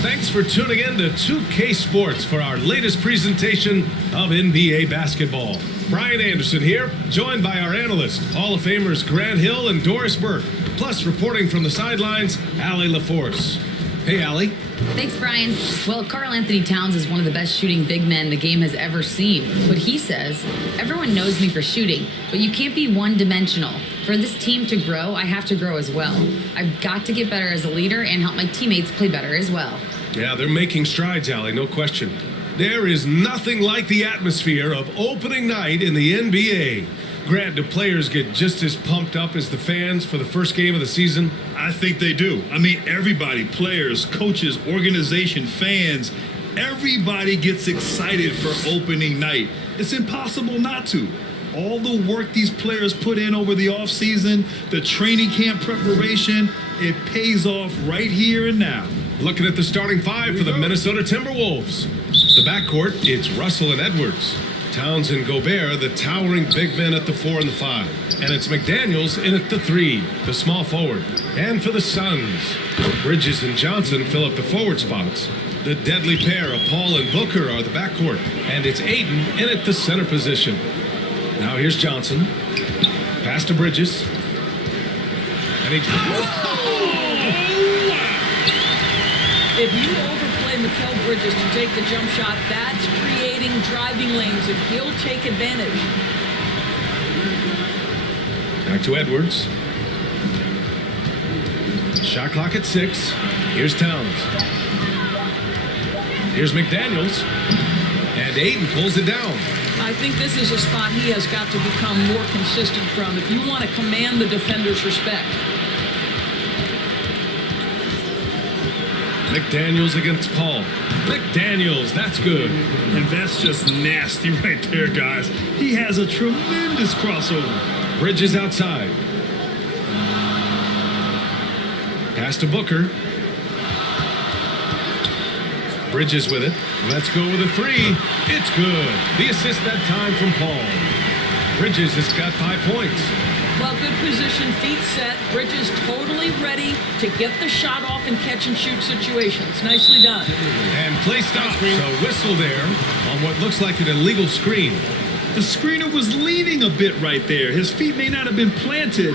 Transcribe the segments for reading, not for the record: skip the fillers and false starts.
Thanks for tuning in to 2K Sports for our latest presentation of NBA basketball. Brian Anderson here, joined by our analysts, Hall of Famers Grant Hill and Doris Burke, plus reporting from the sidelines, Allie LaForce. Hey, Allie. Thanks, Brian. Well, Karl Anthony Towns is one of the best shooting big men the game has ever seen. But he says, everyone knows me for shooting, but you can't be one-dimensional. For this team to grow, I have to grow as well. I've got to get better as a leader and help my teammates play better as well. Yeah, they're making strides, Allie, no question. There is nothing like the atmosphere of opening night in the NBA. Grant, do players get just as pumped up as the fans for the first game of the season? I think they do. I mean, everybody, players, coaches, organization, fans, everybody gets excited for opening night. It's impossible not to. All the work these players put in over the offseason, the training camp preparation, it pays off right here and now. Looking at the starting five for the Minnesota Timberwolves. The backcourt, it's Russell and Edwards. Towns and Gobert, the towering big men at the 4 and the 5. And it's McDaniels in at the 3, the small forward. And for the Suns, Bridges and Johnson fill up the forward spots. The deadly pair of Paul and Booker are the backcourt. And it's Ayton in at the center position. Now here's Johnson. Pass to Bridges. And he... If you overplay Mikal Bridges to take the jump shot, that's creating driving lanes, and he'll take advantage. Back to Edwards. Shot clock at 6. Here's Towns. Here's McDaniels. And Ayton pulls it down. I think this is a spot he has got to become more consistent from if you want to command the defender's respect. McDaniels against Paul. McDaniels, that's good. And that's just nasty right there, guys. He has a tremendous crossover. Bridges outside. Pass to Booker. Bridges with it. Let's go with a 3. It's good. The assist that time from Paul. Bridges has got 5 points. Well, good position, feet set. Bridges totally ready to get the shot off in catch-and-shoot situations. Nicely done. And play stops. A whistle there on what looks like an illegal screen. The screener was leaning a bit right there. His feet may not have been planted.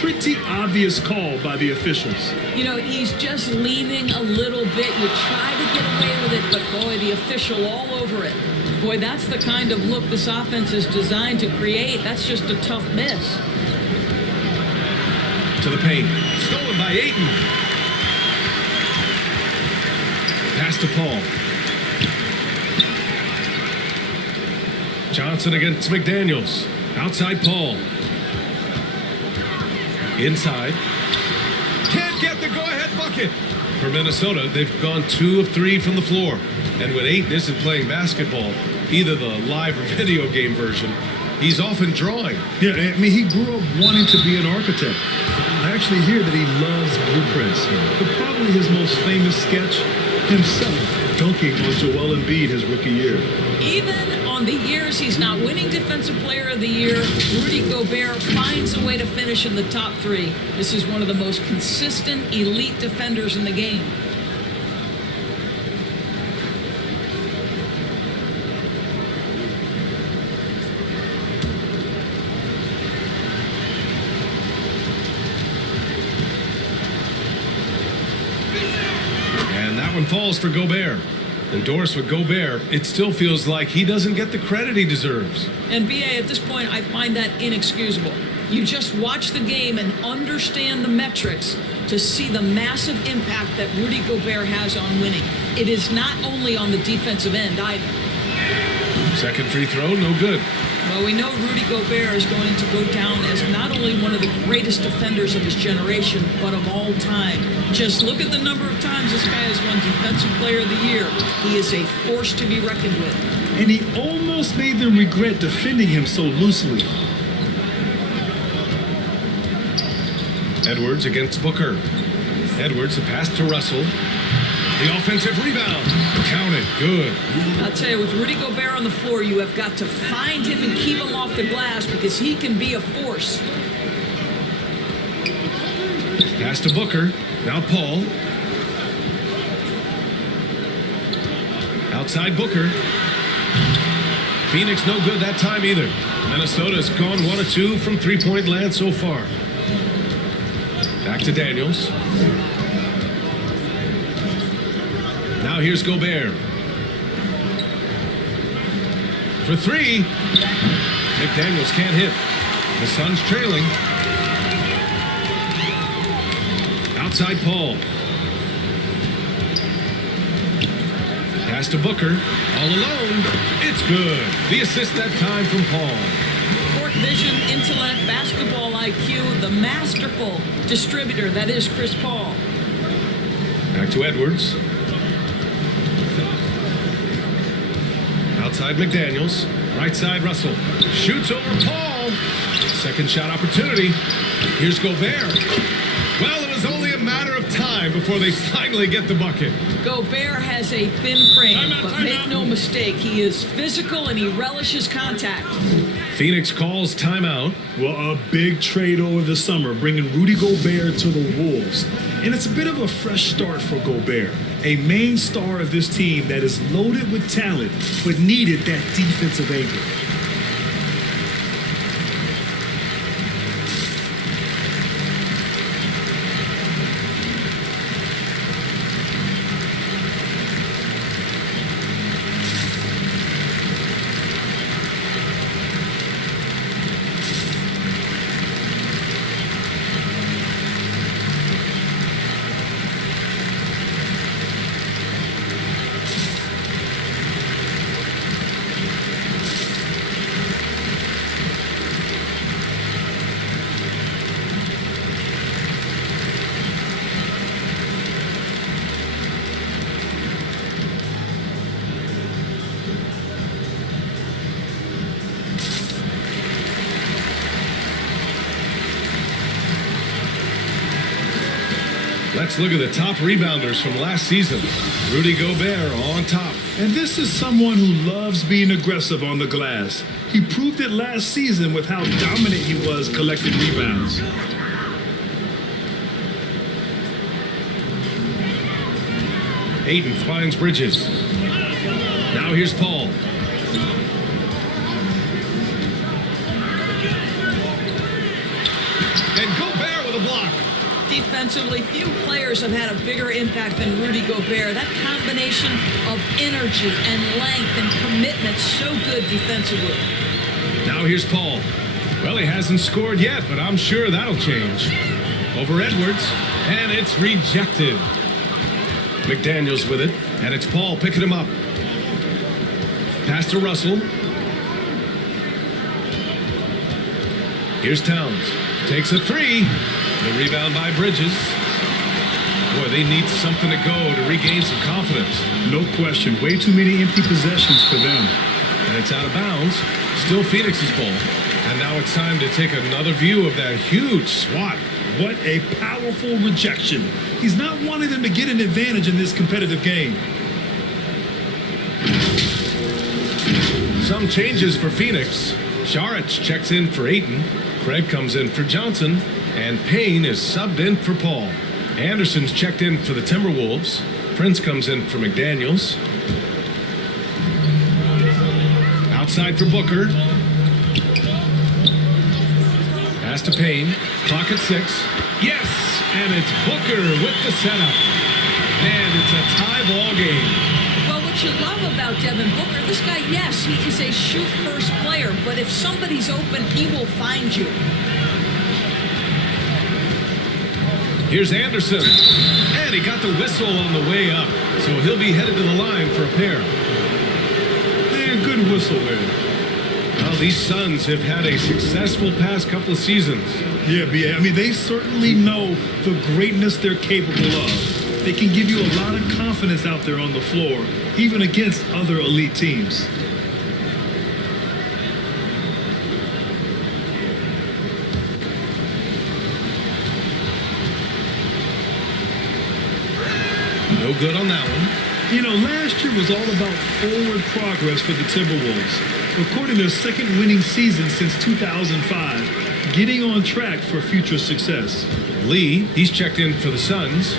Pretty obvious call by the officials. You know, he's just leaning a little bit. You try to get away with it, but boy, the official all over it. Boy, that's the kind of look this offense is designed to create. That's just a tough miss. To the paint. Stolen by Ayton. Pass to Paul. Johnson against McDaniels. Outside Paul. Inside. Can't get the go-ahead bucket. For Minnesota, they've gone 2 of 3 from the floor. And when Ayton isn't playing basketball, either the live or video game version, he's often drawing. Yeah, I mean, he grew up wanting to be an architect. I actually hear that he loves blueprints. But probably his most famous sketch, himself dunking on Joel Embiid his rookie year. Even on the years he's not winning Defensive Player of the Year, Rudy Gobert finds a way to finish in the top 3. This is one of the most consistent, elite defenders in the game. And that one falls for Gobert. And Doris, with Gobert, it still feels like he doesn't get the credit he deserves. And BA, at this point, I find that inexcusable. You just watch the game and understand the metrics to see the massive impact that Rudy Gobert has on winning. It is not only on the defensive end either. Second free throw, no good. Well, we know Rudy Gobert is going to go down as not only one of the greatest defenders of his generation, but of all time. Just look at the number of times this guy has won Defensive Player of the Year. He is a force to be reckoned with. And he almost made them regret defending him so loosely. Edwards against Booker. Edwards, a pass to Russell. The offensive rebound. Count it. Good. I'll tell you, with Rudy Gobert on the floor, you have got to find him and keep him off the glass because he can be a force. Pass to Booker. Now Paul. Outside Booker. Phoenix no good that time either. Minnesota's gone 1 of 2 from three-point land so far. Back to Daniels. Now here's Gobert. For three. McDaniels can't hit. The Suns trailing. Outside Paul. Pass to Booker. All alone. It's good. The assist that time from Paul. Court vision, intellect, basketball IQ, the masterful distributor that is Chris Paul. Back to Edwards. Outside McDaniels. Right side Russell. Shoots over Paul. Second shot opportunity. Here's Gobert. Well, it was only a matter of time before they finally get the bucket. Gobert has a thin frame, but make no mistake, he is physical and he relishes contact. Phoenix calls timeout. Well, a big trade over the summer, bringing Rudy Gobert to the Wolves. And it's a bit of a fresh start for Gobert, a main star of this team that is loaded with talent, but needed that defensive anchor. Let's look at the top rebounders from last season. Rudy Gobert on top. And this is someone who loves being aggressive on the glass. He proved it last season with how dominant he was collecting rebounds. Ayton finds Bridges. Now here's Paul. And Gobert with a block. Defensively, few players have had a bigger impact than Rudy Gobert. That combination of energy and length and commitment, so good defensively. Now here's Paul. Well, he hasn't scored yet, but I'm sure that'll change. Over Edwards, and it's rejected. McDaniels with it, and it's Paul picking him up. Pass to Russell. Here's Towns. Takes a three. The rebound by Bridges. Boy, they need something to go to regain some confidence. No question. Way too many empty possessions for them. And it's out of bounds. Still Phoenix's ball. And now it's time to take another view of that huge swat. What a powerful rejection. He's not wanting them to get an advantage in this competitive game. Some changes for Phoenix. Saric checks in for Ayton. Craig comes in for Johnson. And Payne is subbed in for Paul. Anderson's checked in for the Timberwolves. Prince comes in for McDaniels. Outside for Booker. Pass to Payne. Clock at 6. Yes! And it's Booker with the setup. And it's a tie ball game. Well, what you love about Devin Booker, this guy, yes, he is a shoot-first player, but if somebody's open, he will find you. Here's Anderson. And he got the whistle on the way up. So he'll be headed to the line for a pair. Man, good whistle there. Well, these Suns have had a successful past couple of seasons. Yeah, I mean, they certainly know the greatness they're capable of. They can give you a lot of confidence out there on the floor, even against other elite teams. No good on that one. You know, last year was all about forward progress for the Timberwolves. Recording their second winning season since 2005, getting on track for future success. Lee, he's checked in for the Suns.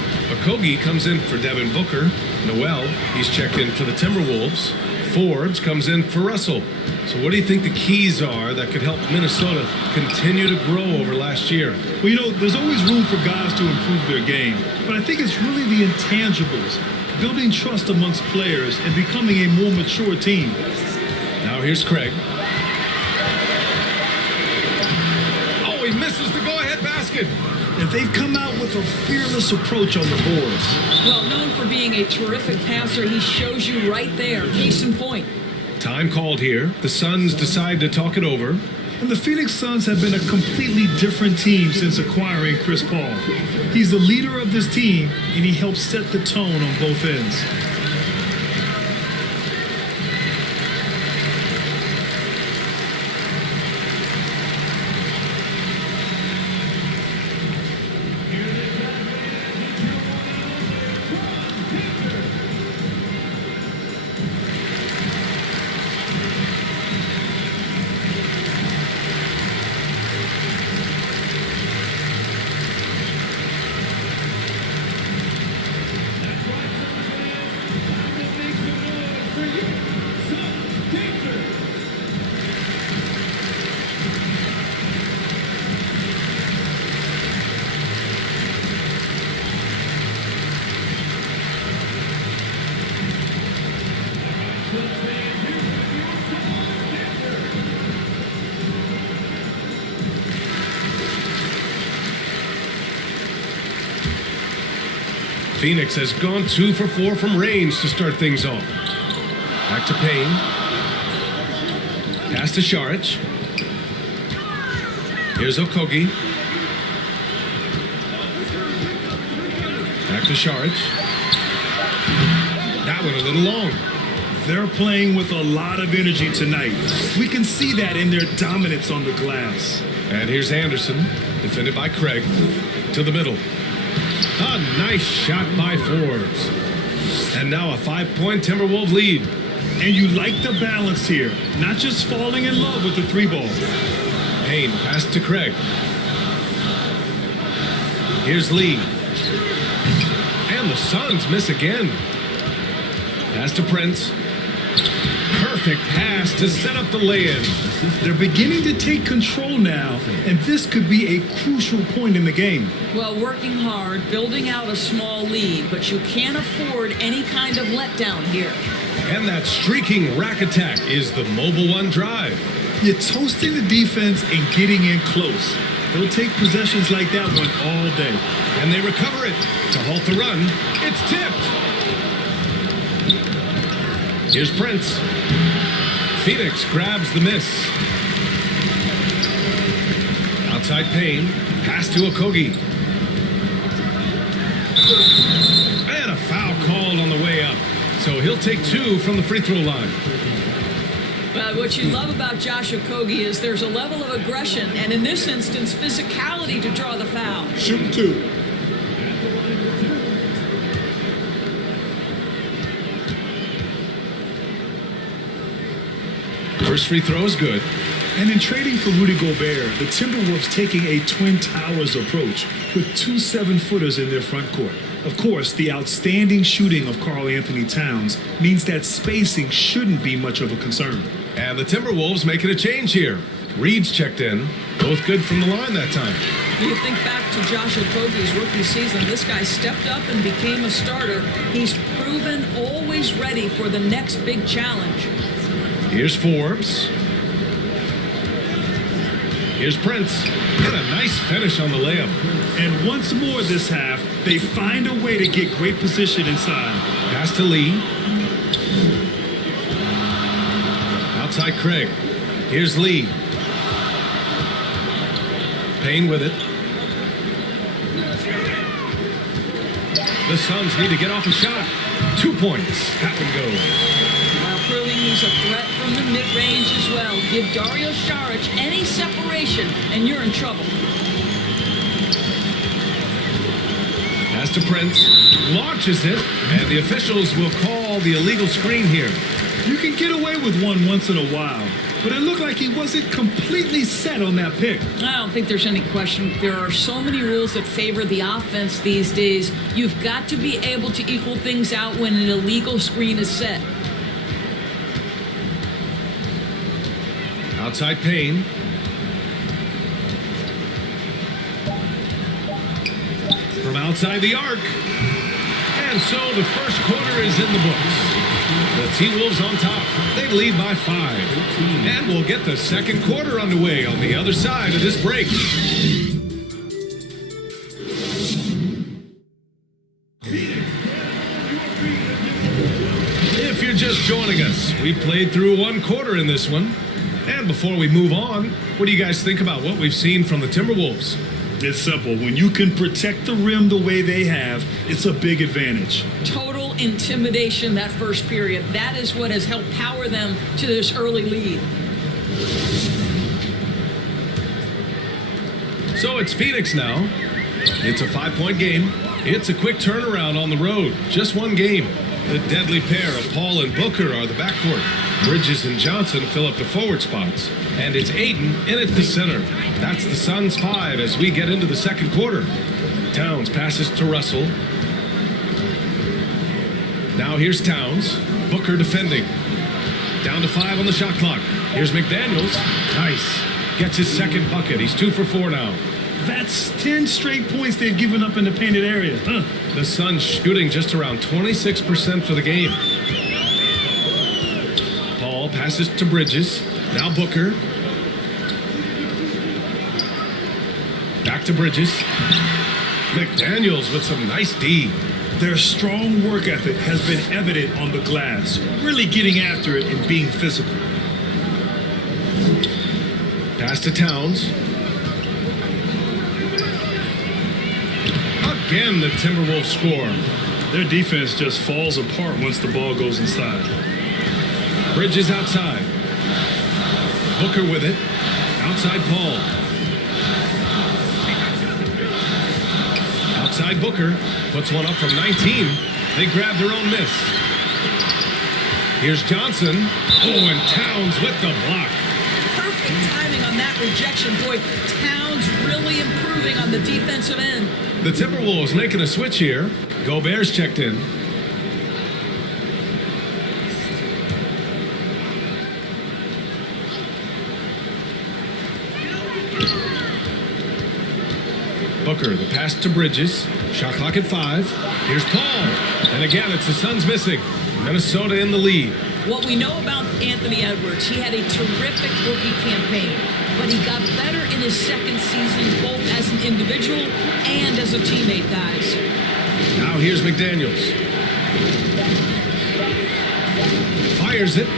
Okogie comes in for Devin Booker. Noel, he's checked in for the Timberwolves. Forbes comes in for Russell. So what do you think the keys are that could help Minnesota continue to grow over last year? Well, you know, there's always room for guys to improve their game, but I think it's really the intangibles, building trust amongst players and becoming a more mature team. Now here's Craig. Oh, he misses the go-ahead basket. And they've come out with a fearless approach on the boards. Well, known for being a terrific passer, he shows you right there. Case in point. Time called here. The Suns decide to talk it over. And the Phoenix Suns have been a completely different team since acquiring Chris Paul. He's the leader of this team, and he helps set the tone on both ends. Phoenix has gone 2 for 4 from range to start things off. Back to Payne. Pass to Šarić. Here's Okogie. Back to Šarić. That one a little long. They're playing with a lot of energy tonight. We can see that in their dominance on the glass. And here's Anderson, defended by Craig, to the middle. A nice shot by Forbes. And now a 5-point Timberwolves lead. And you like the balance here, not just falling in love with the 3-ball. Payne pass to Craig. Here's Lee. And the Suns miss again. Pass to Prince. Perfect pass to set up the lay-in. They're beginning to take control now, and this could be a crucial point in the game. Well, working hard, building out a small lead, but you can't afford any kind of letdown here. And that streaking rack attack is the Mobile One drive. You're toasting the defense and getting in close. They'll take possessions like that one all day. And they recover it. To halt the run, it's tipped. Here's Prince. Phoenix grabs the miss. Outside Payne. Pass to Okogie. And a foul called on the way up. So he'll take 2 from the free throw line. What you love about Josh Okogie is there's a level of aggression, and in this instance, physicality to draw the foul. Shooting 2. First free throw is good. And in trading for Rudy Gobert, the Timberwolves taking a Twin Towers approach with 2 7-footers in their front court. Of course, the outstanding shooting of Karl Anthony Towns means that spacing shouldn't be much of a concern. And the Timberwolves making a change here. Reed's checked in. Both good from the line that time. You think back to Josh Okogie's rookie season, this guy stepped up and became a starter. He's proven always ready for the next big challenge. Here's Forbes. Here's Prince. And a nice finish on the layup. And once more this half, they find a way to get great position inside. Pass to Lee. Outside Craig. Here's Lee. Payne with it. The Suns need to get off a shot. 2 points. That one goes. While proving he's a threat from the mid-range as well. Give Dario Šarić any separation, and you're in trouble. Pass to Prince. Launches it, and the officials will call the illegal screen here. You can get away with one once in a while, but it looked like he wasn't completely set on that pick. I don't think there's any question. There are so many rules that favor the offense these days. You've got to be able to equal things out when an illegal screen is set. Outside Payne. From outside the arc. And so the first quarter is in the books. The T-Wolves on top. They lead by 5. And we'll get the second quarter underway on the other side of this break. If you're just joining us, we played through one quarter in this one. And before we move on, what do you guys think about what we've seen from the Timberwolves? It's simple. When you can protect the rim the way they have, it's a big advantage. Total intimidation that first period. That is what has helped power them to this early lead. So it's Phoenix now. It's a 5-point game. It's a quick turnaround on the road. Just one game. The deadly pair of Paul and Booker are the backcourt. Bridges and Johnson fill up the forward spots. And it's Aiden in at the center. That's the Suns 5 as we get into the second quarter. Towns passes to Russell. Now here's Towns. Booker defending. Down to 5 on the shot clock. Here's McDaniels. Nice. Gets his second bucket. He's 2 for 4 now. That's 10 straight points they've given up in the painted area. The Suns shooting just around 26% for the game. Paul passes to Bridges. Now Booker. Back to Bridges. McDaniels with some nice D. Their strong work ethic has been evident on the glass, really getting after it and being physical. Pass to Towns. Again, the Timberwolves score. Their defense just falls apart once the ball goes inside. Bridges outside. Booker with it. Outside Paul. Outside Booker. Puts one up from 19. They grab their own miss. Here's Johnson. Oh, and Towns with the block. Perfect timing on that rejection. Boy, Towns really improving on the defensive end. The Timberwolves making a switch here. Gobert's checked in. Booker, the pass to Bridges. Shot clock at 5. Here's Paul. And again, it's the Suns missing. Minnesota in the lead. What we know about Anthony Edwards, he had a terrific rookie campaign, but he got better in his second season, both as an individual and as a teammate, guys. Now here's McDaniels. Fires it.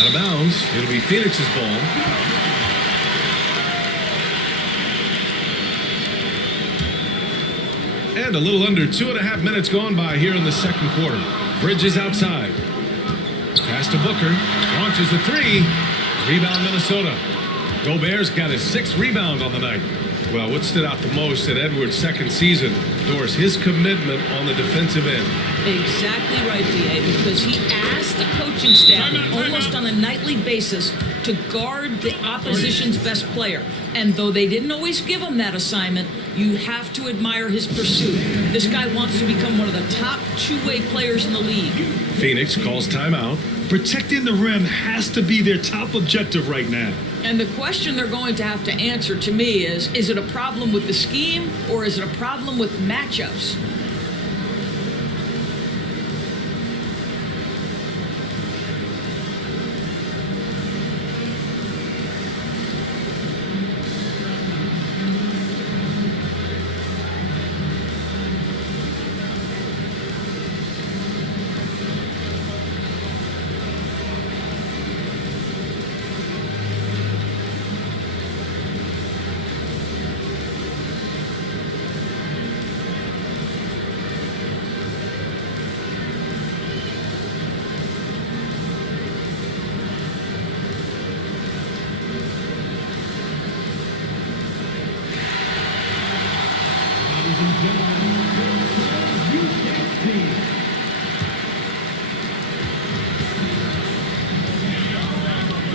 Out of bounds. It'll be Phoenix's ball. And a little under 2.5 minutes gone by here in the second quarter. Bridges outside. Pass to Booker. Launches a 3. Rebound Minnesota. Gobert's got his 6th rebound on the night. Well, what stood out the most in Edwards' second season, Doris, his commitment on the defensive end. Exactly right, B.A., because he asked the coaching staff almost on a nightly basis to guard the opposition's best player. And though they didn't always give him that assignment, you have to admire his pursuit. This guy wants to become one of the top two-way players in the league. Phoenix calls timeout. Protecting the rim has to be their top objective right now. And the question they're going to have to answer to me is it a problem with the scheme or is it a problem with matchups?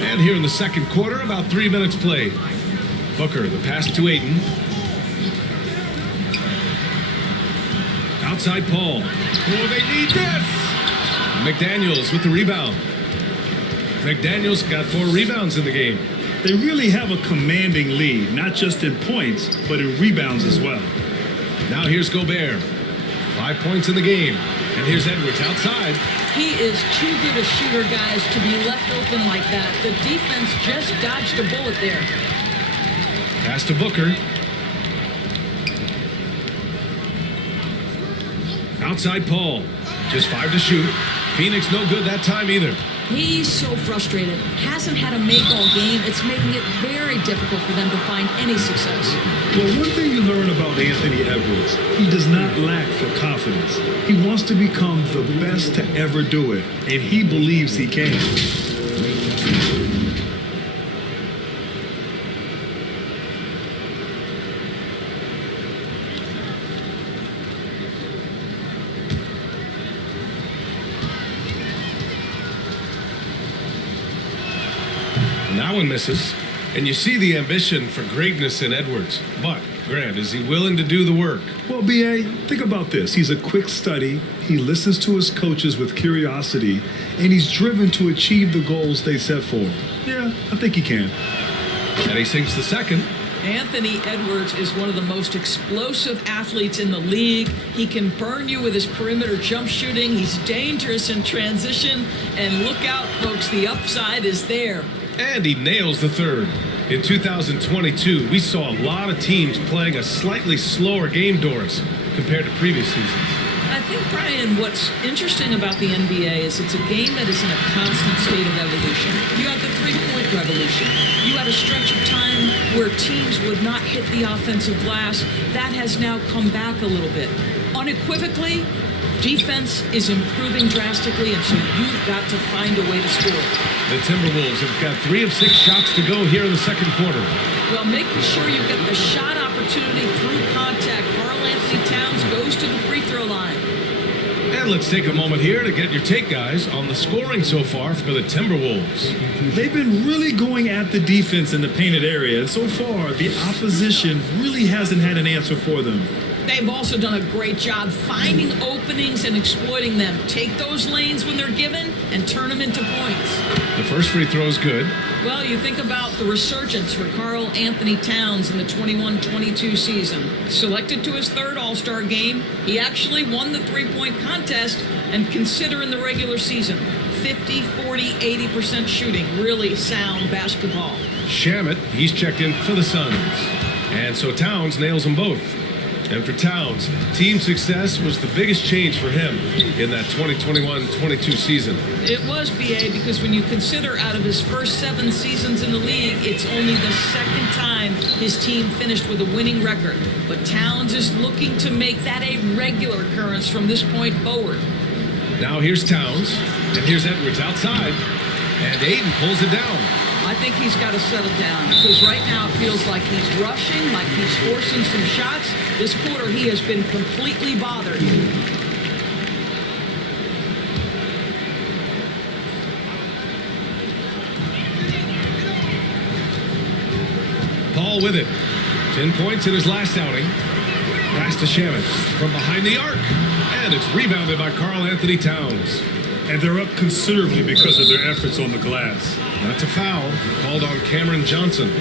And here in the second quarter, about 3 minutes played. Booker, the pass to Ayton. Outside Paul. Oh, they need this! McDaniels with the rebound. McDaniels got 4 rebounds in the game. They really have a commanding lead, not just in points, but in rebounds as well. Now here's Gobert. 5 points in the game. And here's Edwards outside. He is too good a shooter, guys, to be left open like that. The defense just dodged a bullet there. Pass to Booker. Outside Paul. Just 5 to shoot. Phoenix no good that time either. He's so frustrated. Hasn't had a make all game. It's making it very difficult for them to find any success. Well, one thing you learn about Anthony Edwards, he does not lack for confidence. He wants to become the best to ever do it, and he believes he can. That one misses. And you see the ambition for greatness in Edwards. But, Grant, is he willing to do the work? Well, B.A., think about this. He's a quick study, he listens to his coaches with curiosity, and he's driven to achieve the goals they set for him. Yeah, I think he can. And he sinks the second. Anthony Edwards is one of the most explosive athletes in the league. He can burn you with his perimeter jump shooting. He's dangerous in transition. And look out, folks, the upside is there. And he nails the third. In 2022, we saw a lot of teams playing a slightly slower game, Doris, compared to previous seasons. I think, Brian, what's interesting about the NBA is it's a game that is in a constant state of evolution. You had the three-point revolution. You had a stretch of time where teams would not hit the offensive glass. That has now come back a little bit. Unequivocally, defense is improving drastically, and so you've got to find a way to score. The Timberwolves have got 3 of 6 shots to go here in the second quarter. Well, making sure you get the shot opportunity through contact. Karl Anthony Towns goes to the free throw line. And let's take a moment here to get your take, guys, on the scoring so far for the Timberwolves. They've been really going at the defense in the painted area, and so far, the opposition really hasn't had an answer for them. They've also done a great job finding openings and exploiting them. Take those lanes when they're given and turn them into points. The first free throw is good. Well, you think about the resurgence for Karl Anthony Towns in the 21-22 season. Selected to his 3rd All-Star game, he actually won the three-point contest, and consider in the regular season, 50, 40, 80% shooting. Really sound basketball. Shamet, he's checked in for the Suns. And so Towns nails them both. And for Towns, team success was the biggest change for him in that 2021-22 season. It was, B.A., because when you consider out of his first 7 seasons in the league, it's only the 2nd time his team finished with a winning record. But Towns is looking to make that a regular occurrence from this point forward. Now here's Towns, and here's Edwards outside, and Ayton pulls it down. I think he's got to settle down, because right now it feels like he's rushing, like he's forcing some shots. This quarter, he has been completely bothered. Paul with it. 10 points in his last outing. Pass to Shamet from behind the arc. And it's rebounded by Karl Anthony Towns. And they're up considerably because of their efforts on the glass. That's a foul called on Cameron Johnson.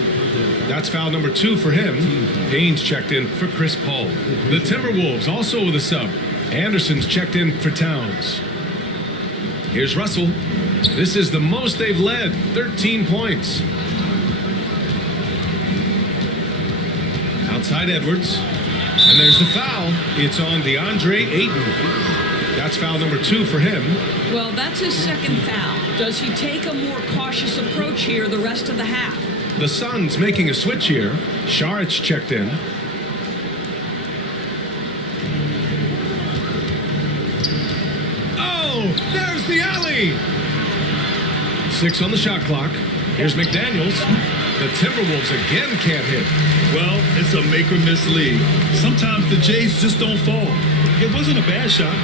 That's foul number 2 for him. Payne's checked in for Chris Paul. The Timberwolves also with a sub. Anderson's checked in for Towns. Here's Russell. This is the most they've led, 13 points. Outside Edwards. And there's the foul. It's on DeAndre Ayton. That's foul number 2 for him. Well, that's his 2nd foul. Does he take a more cautious approach here the rest of the half? The Suns making a switch here. Saric checked in. Oh, there's the alley. 6 on the shot clock. Here's McDaniels. The Timberwolves again can't hit. Well, it's a make-or-miss league. Sometimes the Jays just don't fall. It wasn't a bad shot.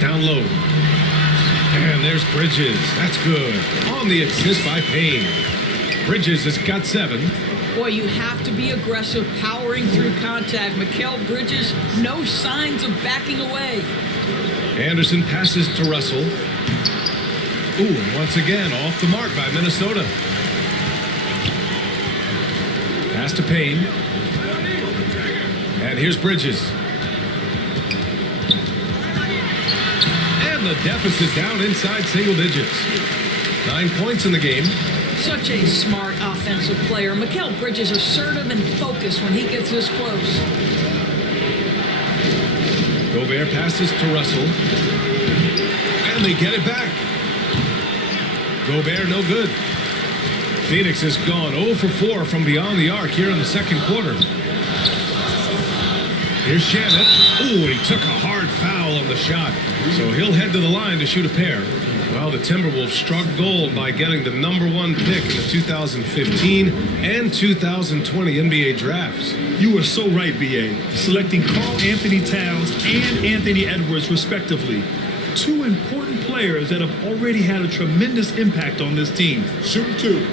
Down low. And And there's Bridges. That's good. On the assist by Payne. Bridges has got 7. Boy, you have to be aggressive, powering through contact. Mikal Bridges, no signs of backing away. Anderson passes to Russell. Ooh, and once again, off the mark by Minnesota. Pass to Payne. And here's Bridges. And the deficit down inside single digits. 9 points in the game. Such a smart offensive player. Mikal Bridges assertive and focused when he gets this close. Gobert passes to Russell. And they get it back. Gobert no good. Phoenix has gone 0 for 4 from beyond the arc here in the second quarter. Here's Shannon. Ooh, he took a hard foul on the shot. So he'll head to the line to shoot a pair. Well, the Timberwolves struck gold by getting the #1 pick in the 2015 and 2020 NBA drafts. You were so right, B.A. Selecting Karl Anthony Towns and Anthony Edwards, respectively. 2 important players that have already had a tremendous impact on this team. Shoot 2.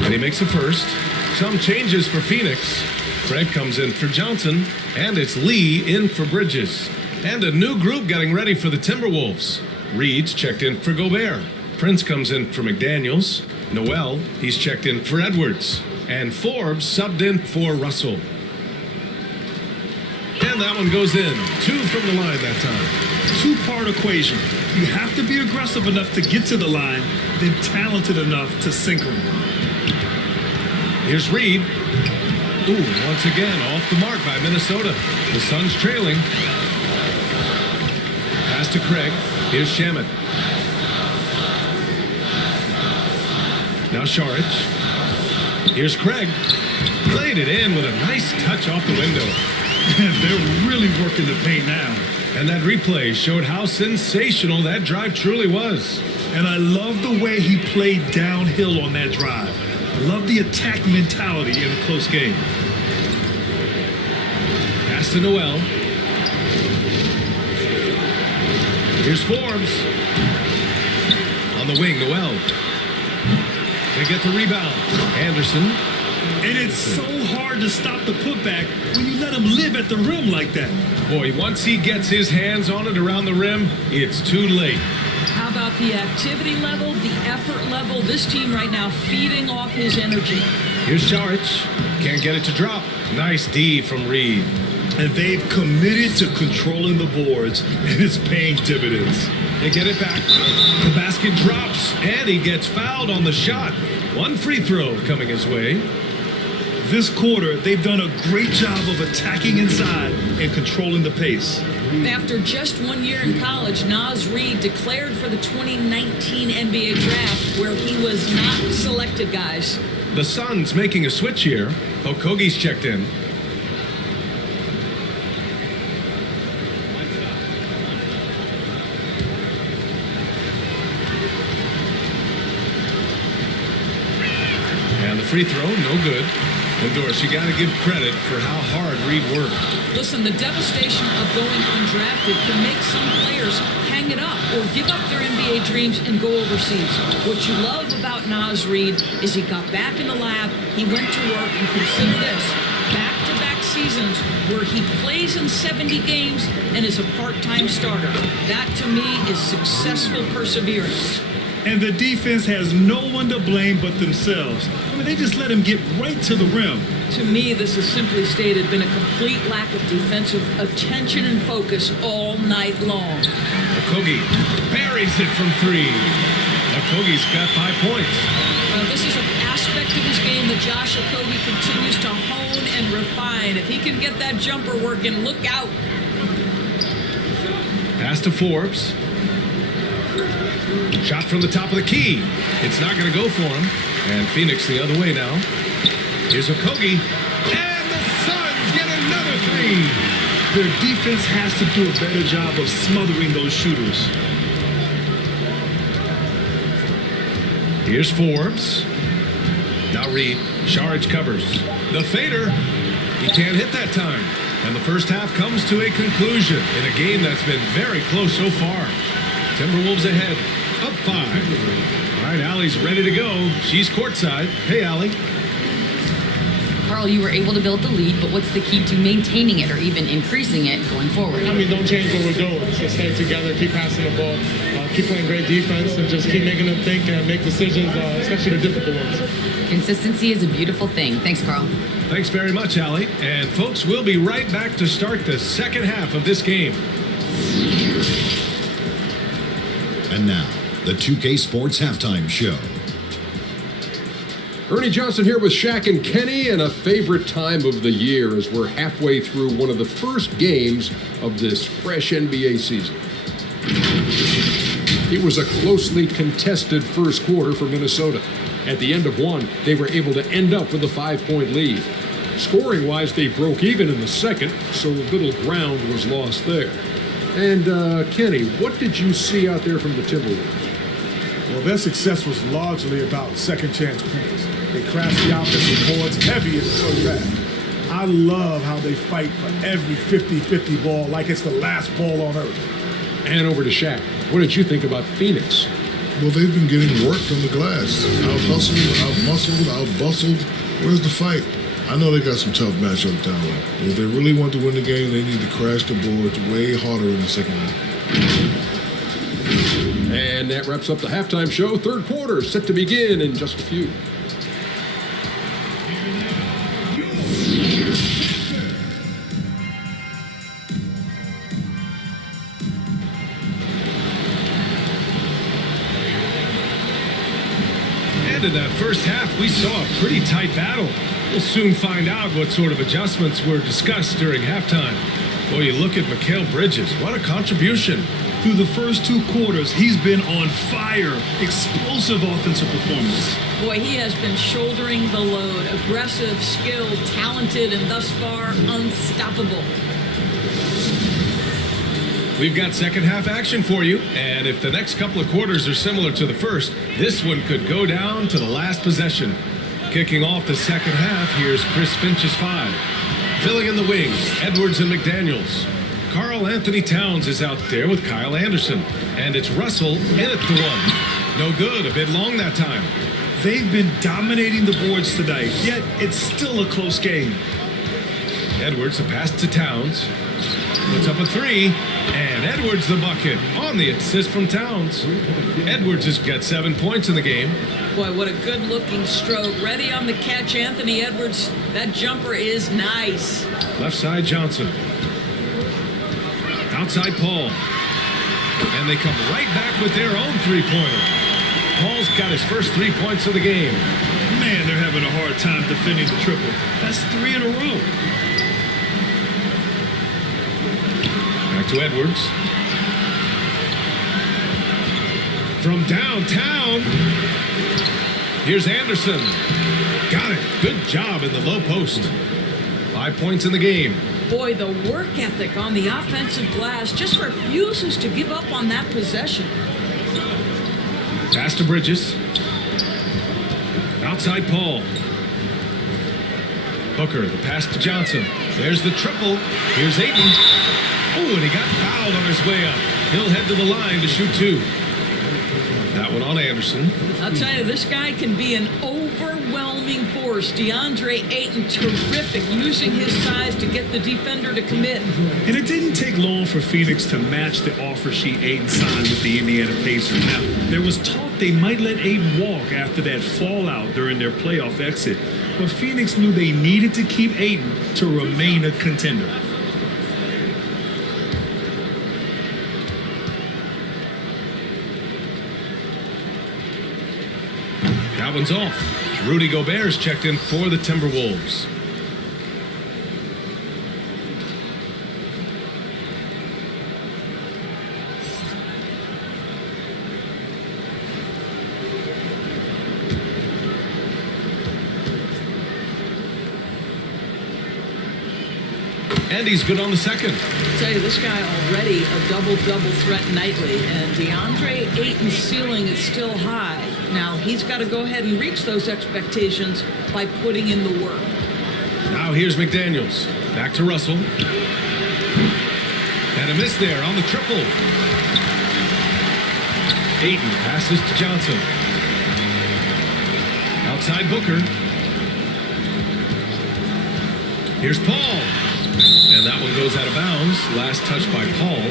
And he makes a first. Some changes for Phoenix. Craig comes in for Johnson, and it's Lee in for Bridges. And a new group getting ready for the Timberwolves. Reed's checked in for Gobert. Prince comes in for McDaniels. Noel, he's checked in for Edwards. And Forbes subbed in for Russell. And that one goes in. 2 from the line that time. 2-part equation. You have to be aggressive enough to get to the line, then talented enough to sink them. Here's Reed. Ooh, once again, off the mark by Minnesota. The Suns trailing. Pass to Craig. Here's Shamet. Now Saric. Here's Craig. Played it in with a nice touch off the window. And they're really working the paint now. And that replay showed how sensational that drive truly was. And I love the way he played downhill on that drive. Love the attack mentality in a close game. Pass to Noel. Here's Forbes. On the wing, Noel. They get the rebound. Anderson. And it's so hard to stop the putback when you let him live at the rim like that. Boy, once he gets his hands on it around the rim, it's too late. How about the activity level, the effort level? This team right now feeding off his energy. Here's Saric. Can't get it to drop. Nice D from Reed. And they've committed to controlling the boards, and it's paying dividends. They get it back. The basket drops, and he gets fouled on the shot. 1 free throw coming his way. This quarter, they've done a great job of attacking inside and controlling the pace. After just 1 year in college, Naz Reid declared for the 2019 NBA draft, where he was not selected, guys. The Suns making a switch here. Okogie's checked in. And the free throw, no good. And Doris, you got to give credit for how hard Reed worked. Listen, the devastation of going undrafted can make some players hang it up or give up their NBA dreams and go overseas. What you love about Naz Reid is he got back in the lab, he went to work, and consider this, back-to-back seasons where he plays in 70 games and is a part-time starter. That, to me, is successful perseverance. And the defense has no one to blame but themselves. I mean, they just let him get right to the rim. To me, this has simply stated been a complete lack of defensive attention and focus all night long. Okogie buries it from 3. Okogie's got 5 points. This is an aspect of his game that Josh Okogie continues to hone and refine. If he can get that jumper working, look out. Pass to Forbes. Shot from the top of the key. It's not going to go for him. And Phoenix the other way now. Here's Okogie. And the Suns get another 3. Their defense has to do a better job of smothering those shooters. Here's Forbes. Now Reed. Saric covers. The fader. He can't hit that time. And the first half comes to a conclusion in a game that's been very close so far. Timberwolves ahead, up 5. All right, Allie's ready to go. She's courtside. Hey, Allie. Carl, you were able to build the lead, but what's the key to maintaining it or even increasing it going forward? I mean, don't change where we're going. Just stay together, keep passing the ball, keep playing great defense, and just keep making them think and make decisions, especially the difficult ones. Consistency is a beautiful thing. Thanks, Carl. Thanks very much, Allie. And folks, we'll be right back to start the second half of this game. And now, the 2K Sports Halftime Show. Ernie Johnson here with Shaq and Kenny, and a favorite time of the year as we're halfway through one of the first games of this fresh NBA season. It was a closely contested first quarter for Minnesota. At the end of one, they were able to end up with a 5-point lead. Scoring-wise, they broke even in the second, so little ground was lost there. And, Kenny, what did you see out there from the Timberwolves? Well, their success was largely about second chance points. They crashed the offensive boards heavy in the first half. I love how they fight for every 50-50 ball like it's the last ball on earth. And over to Shaq. What did you think about Phoenix? Well, they've been getting worked on the glass. Out-hustled, out-muscled, out-bustled. Where's the fight? I know they got some tough matchups down there. If they really want to win the game, they need to crash the boards way harder in the second half. And that wraps up the halftime show. Third quarter set to begin in just a few. And in that first half, we saw a pretty tight battle. We'll soon find out what sort of adjustments were discussed during halftime. Well, you look at Mikal Bridges. What a contribution. Through the first 2 quarters, he's been on fire. Explosive offensive performance. Boy, he has been shouldering the load. Aggressive, skilled, talented, and thus far unstoppable. We've got second half action for you, and if the next couple of quarters are similar to the first, this one could go down to the last possession. Kicking off the second half, here's Chris Finch's 5. Filling in the wings, Edwards and McDaniels. Karl Anthony Towns is out there with Kyle Anderson, and it's Russell in at the 1. No good, a bit long that time. They've been dominating the boards tonight, yet it's still a close game. Edwards, a pass to Towns. Puts up a 3, and Edwards the bucket on the assist from Towns. Edwards has got 7 points in the game. Boy, what a good-looking stroke. Ready on the catch, Anthony Edwards. That jumper is nice. Left side, Johnson. Outside, Paul. And they come right back with their own three-pointer. Paul's got his first 3 points of the game. Man, they're having a hard time defending the triple. That's 3 in a row. Back to Edwards. From downtown, here's Anderson. Got it. Good job in the low post. 5 points in the game. Boy, the work ethic on the offensive glass just refuses to give up on that possession. Pass to Bridges. Outside Paul. Booker, the pass to Johnson. There's the triple. Here's Ayton. Oh, and he got fouled on his way up. He'll head to the line to shoot 2. That one on Anderson. I'll tell you, this guy can be an overwhelming force. DeAndre Ayton, terrific, using his size to get the defender to commit. And it didn't take long for Phoenix to match the offer sheet Ayton signed with the Indiana Pacers. Now, there was talk they might let Ayton walk after that fallout during their playoff exit. But Phoenix knew they needed to keep Ayton to remain a contender. That one's off. Rudy Gobert's checked in for the Timberwolves. And he's good on the second. I'll tell you, this guy already a double-double threat nightly, and DeAndre Ayton's ceiling is still high. Now, he's got to go ahead and reach those expectations by putting in the work. Now here's McDaniels. Back to Russell. And a miss there on the triple. Ayton passes to Johnson. Outside Booker. Here's Paul. And that one goes out of bounds. Last touch by Paul.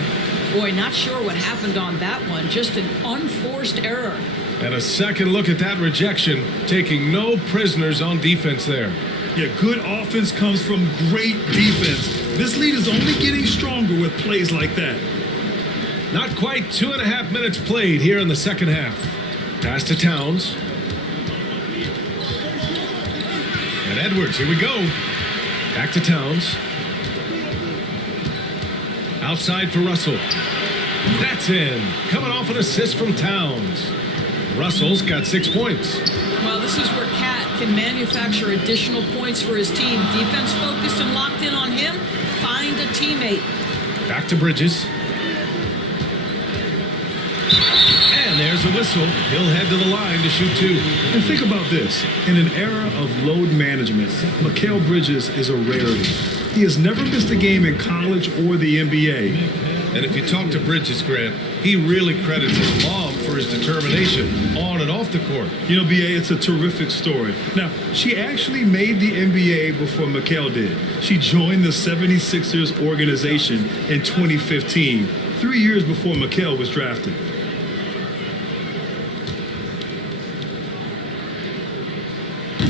Boy, not sure what happened on that one. Just an unforced error. And a second look at that rejection, taking no prisoners on defense there. Yeah, good offense comes from great defense. This lead is only getting stronger with plays like that. Not quite 2.5 minutes played here in the second half. Pass to Towns. And Edwards, here we go. Back to Towns. Outside for Russell. That's in. Coming off an assist from Towns. Russell's got 6 points. Well, this is where Cat can manufacture additional points for his team. Defense focused and locked in on him. Find a teammate. Back to Bridges. And there's a whistle. He'll head to the line to shoot 2. And think about this. In an era of load management, Mikal Bridges is a rarity. He has never missed a game in college or the NBA. And if you talk to Bridges, Grant, he really credits his mom for his determination on and off the court. You know, BA, it's a terrific story. Now, she actually made the NBA before Mikal did. She joined the 76ers organization in 2015, 3 years before Mikal was drafted.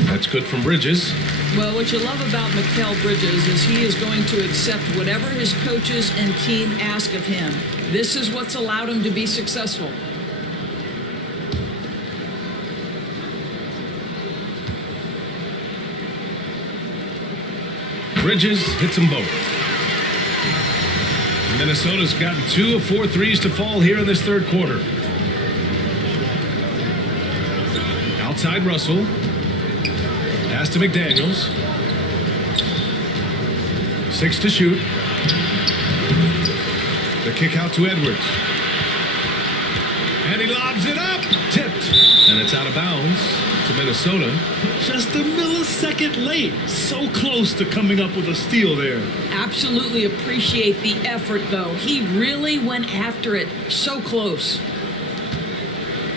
That's good from Bridges. Well, what you love about Mikal Bridges is he is going to accept whatever his coaches and team ask of him. This is what's allowed him to be successful. Bridges hits them both. Minnesota's gotten 2 of 4 threes to fall here in this third quarter. Outside Russell. Pass to McDaniels. 6 to shoot. The kick out to Edwards. And he lobs it up. Tipped. And it's out of bounds to Minnesota. Just a millisecond late. So close to coming up with a steal there. Absolutely appreciate the effort, though. He really went after it. So close.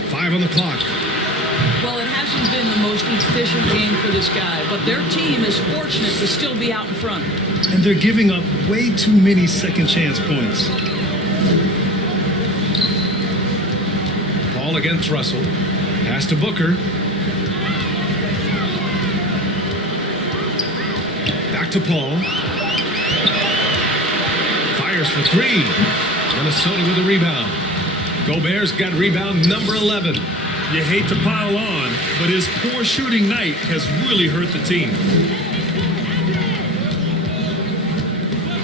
5 on the clock. Well, it hasn't been the most efficient game for this guy, but their team is fortunate to still be out in front. And they're giving up way too many second chance points. Paul against Russell. Pass to Booker. Back to Paul. Fires for 3. Minnesota with a rebound. Gobert's got rebound number 11. You hate to pile on, but his poor shooting night has really hurt the team.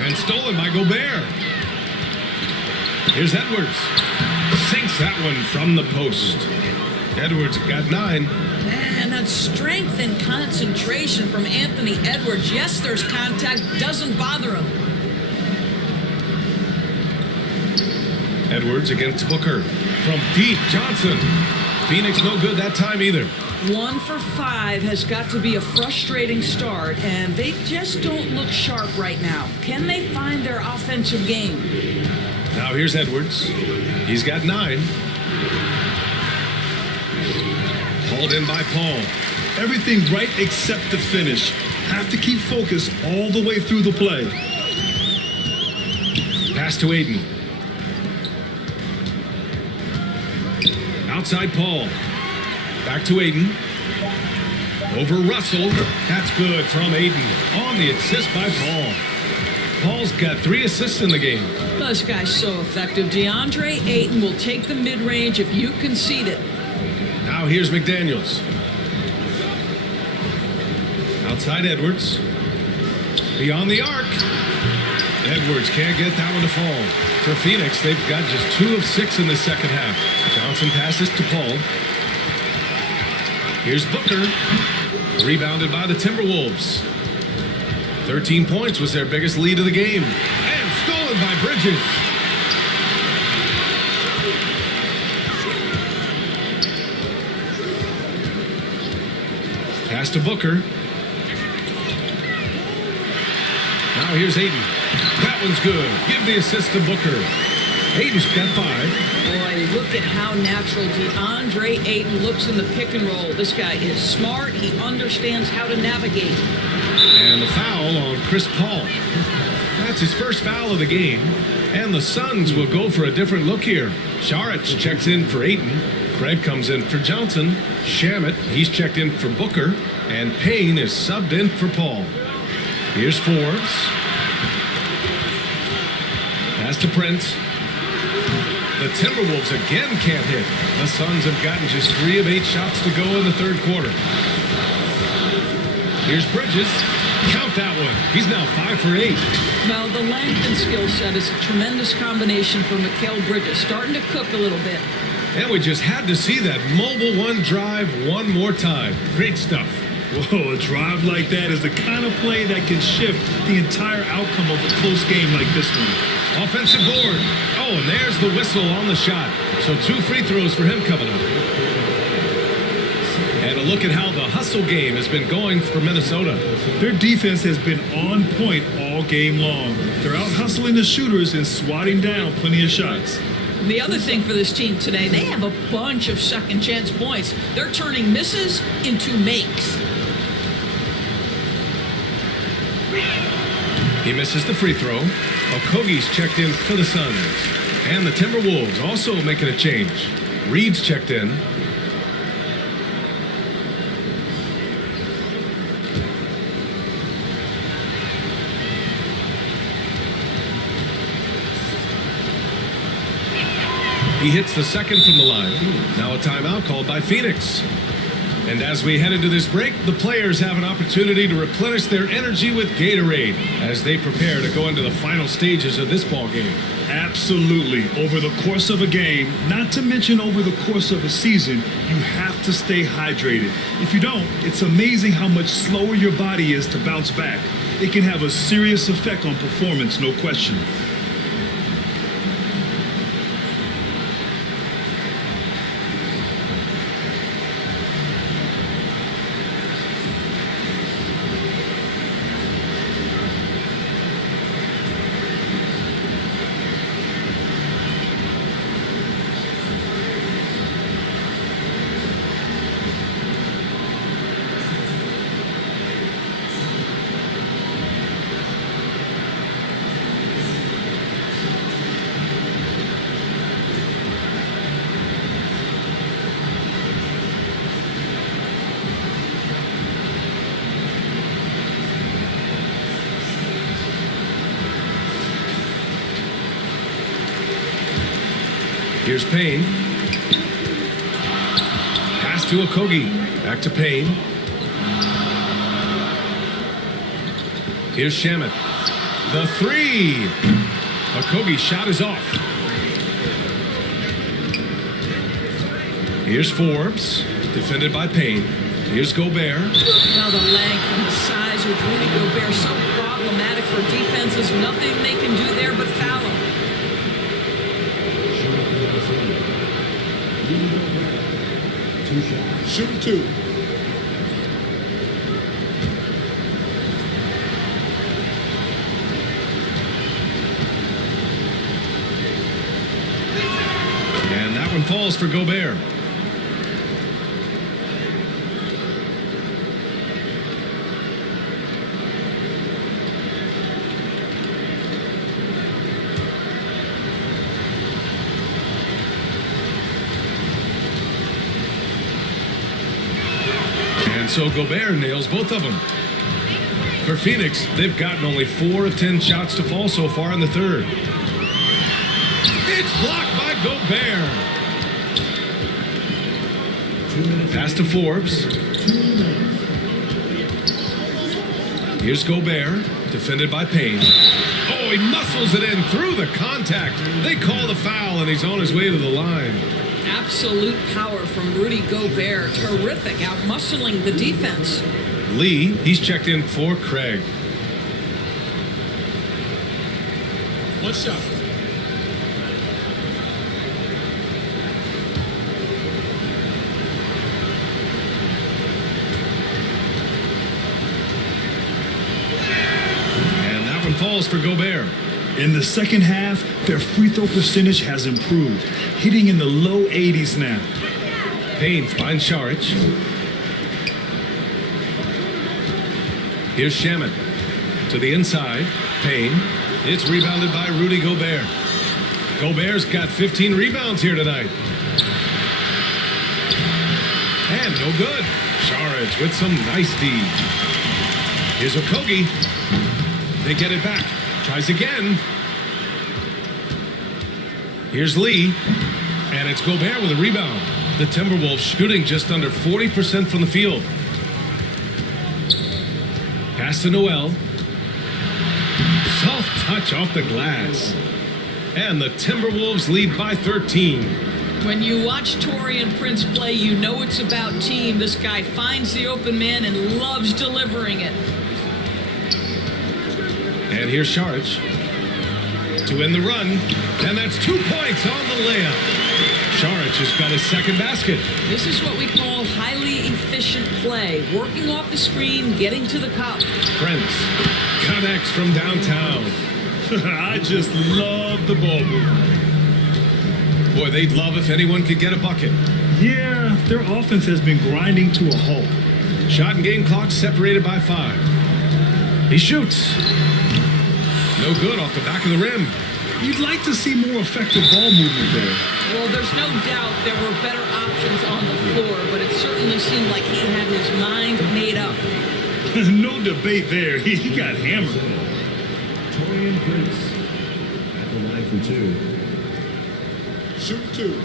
And stolen by Gobert. Here's Edwards. Sinks that one from the post. Edwards got 9. Man, that strength and concentration from Anthony Edwards. Yes, there's contact. Doesn't bother him. Edwards against Booker. From deep, Johnson. Phoenix no good that time either. 1 for 5 has got to be a frustrating start, and they just don't look sharp right now. Can they find their offensive game? Now here's Edwards. He's got 9. Hauled in by Paul. Everything right except the finish. Have to keep focused all the way through the play. Pass to Ayton. Outside Paul. Back to Ayton. Over Russell. That's good from Ayton. On the assist by Paul. Paul's got 3 assists in the game. This guy's so effective. DeAndre Ayton will take the mid-range if you concede it. Now here's McDaniels. Outside Edwards. Beyond the arc. Edwards can't get that one to fall. For Phoenix, they've got just 2 of 6 in the second half. Johnson passes to Paul. Here's Booker. Rebounded by the Timberwolves. 13 points was their biggest lead of the game. And stolen by Bridges. Pass to Booker. Now here's Ayton. That one's good. Give the assist to Booker. Ayton's got 5. Boy, look at how natural DeAndre Ayton looks in the pick and roll. This guy is smart. He understands how to navigate. And the foul on Chris Paul. That's his first foul of the game. And the Suns will go for a different look here. Saric checks in for Ayton. Craig comes in for Johnson. Shamet, he's checked in for Booker. And Payne is subbed in for Paul. Here's Forbes. Pass to Prince. The Timberwolves again can't hit. The Suns have gotten just 3 of 8 shots to go in the third quarter. Here's Bridges. Count that one. He's now 5 for 8. Now, the length and skill set is a tremendous combination for Mikal Bridges. Starting to cook a little bit. And we just had to see that mobile one drive one more time. Great stuff. Whoa, a drive like that is the kind of play that can shift the entire outcome of a close game like this one. Offensive board. Oh, and there's the whistle on the shot. So 2 free throws for him coming up. And a look at how the hustle game has been going for Minnesota. Their defense has been on point all game long. They're out hustling the shooters and swatting down plenty of shots. The other thing for this team today, they have a bunch of second chance points. They're turning misses into makes. He misses the free throw. Okogie's checked in for the Suns. And the Timberwolves also making a change. Reed's checked in. He hits the second from the line. Now a timeout called by Phoenix. And as we head into this break, the players have an opportunity to replenish their energy with Gatorade as they prepare to go into the final stages of this ball game. Absolutely. Over the course of a game, not to mention over the course of a season, you have to stay hydrated. If you don't, it's amazing how much slower your body is to bounce back. It can have a serious effect on performance, no question. Here's Payne. Pass to Okogie. Back to Payne. Here's Shamet. The 3. Okogie's shot is off. Here's Forbes. Defended by Payne. Here's Gobert. Now the length and the size with Rudy Gobert so problematic for defenses. Nothing they can do there but foul him. Shoot 2. And that one falls for Gobert. And so Gobert nails both of them. For Phoenix, they've gotten only 4 of 10 shots to fall so far in the third. It's blocked by Gobert. Pass to Forbes. Here's Gobert, defended by Payne. Oh, he muscles it in through the contact. They call the foul, and he's on his way to the line. Absolute power from Rudy Gobert. Terrific, out-muscling the defense. Lee, he's checked in for Craig. One shot. one falls for Gobert. In the second half, their free throw percentage has improved, hitting in the low 80s now. Payne finds Saric. Here's Shamet to the inside. Payne. It's rebounded by Rudy Gobert. Gobert's got 15 rebounds here tonight. And no good. Saric with some nice D. Here's Okogie. They get it back. Tries again. Here's Lee. And it's Gobert with a rebound. The Timberwolves shooting just under 40% from the field. Pass to Noel. Soft touch off the glass. And the Timberwolves lead by 13. When you watch Taurean Prince play, you know it's about team. This guy finds the open man and loves delivering it. And here's Saric to end the run. And that's 2 points on the layup. Saric has got his second basket. This is what we call highly efficient play. Working off the screen, getting to the cup. Prince connects from downtown. I just love the ball movement. Boy, they'd love if anyone could get a bucket. Yeah, their offense has been grinding to a halt. Shot and game clock separated by 5. He shoots. No good off the back of the rim. You'd like to see more effective ball movement there. Well, there's no doubt there were better options on the floor, but it certainly seemed like he had his mind made up. No debate there. He got hammered. Taurean Prince at the line for 2. Shoot 2.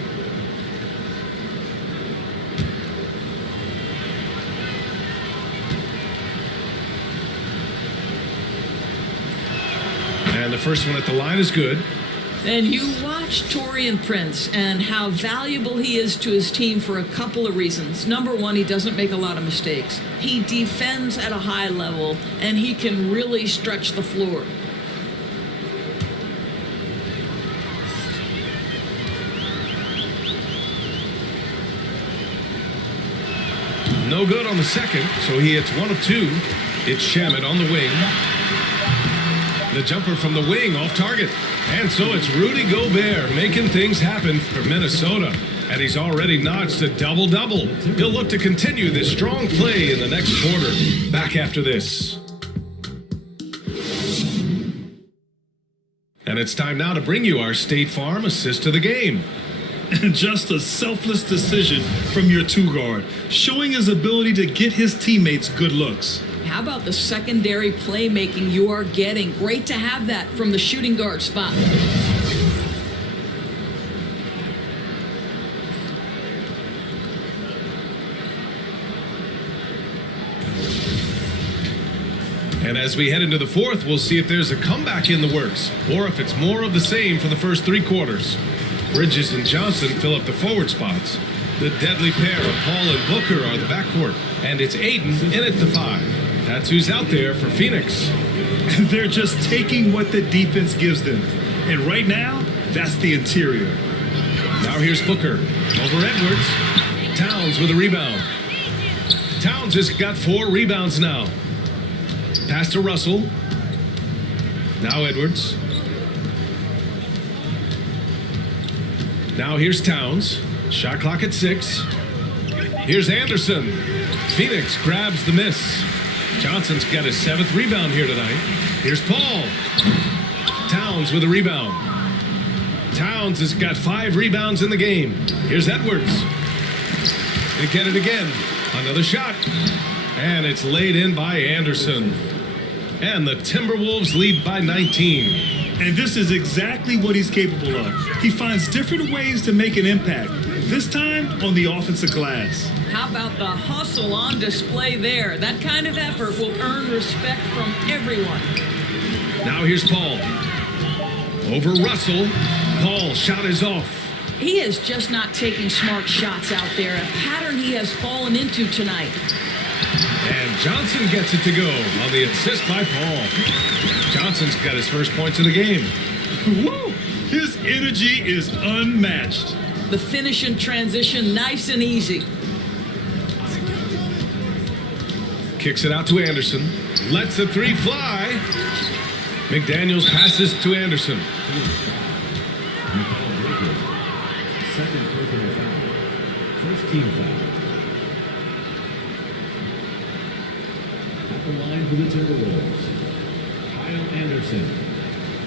And the first one at the line is good. And you watch Taurean Prince and how valuable he is to his team for a couple of reasons. Number one, he doesn't make a lot of mistakes. He defends at a high level, and he can really stretch the floor. No good on the second, so he hits 1 of 2. It's Shamet on the wing. The jumper from the wing off target. And so it's Rudy Gobert making things happen for Minnesota. And he's already notched a double-double. He'll look to continue this strong play in the next quarter. Back after this. And it's time now to bring you our State Farm assist to the game. Just a selfless decision from your two-guard, showing his ability to get his teammates good looks. How about the secondary playmaking you are getting? Great to have that from the shooting guard spot. And as we head into the fourth, we'll see if there's a comeback in the works, or if it's more of the same for the first 3 quarters. Bridges and Johnson fill up the forward spots. The deadly pair of Paul and Booker are the backcourt, and it's Aiden in at the 5. That's who's out there for Phoenix. They're just taking what the defense gives them. And right now, that's the interior. Now here's Booker over Edwards. Towns with a rebound. Towns has got 4 rebounds now. Pass to Russell. Now Edwards. Now here's Towns. Shot clock at 6. Here's Anderson. Phoenix grabs the miss. Johnson's got his 7th rebound here tonight. Here's Paul. Towns with a rebound. Towns has got 5 rebounds in the game. Here's Edwards. They get it again. Another shot. And it's laid in by Anderson. And the Timberwolves lead by 19. And this is exactly what he's capable of. He finds different ways to make an impact, this time on the offensive glass. How about the hustle on display there? That kind of effort will earn respect from everyone. Now here's Paul. Over Russell. Paul shot is off. He is just not taking smart shots out there, a pattern he has fallen into tonight. And Johnson gets it to go on the assist by Paul. Johnson's got his first points of the game. Woo! His energy is unmatched. The finish in transition, nice and easy. Kicks it out to Anderson. Lets the 3 fly. McDaniels passes to Anderson. Second personal foul. First team foul. At the line for the Timberwolves, Kyle Anderson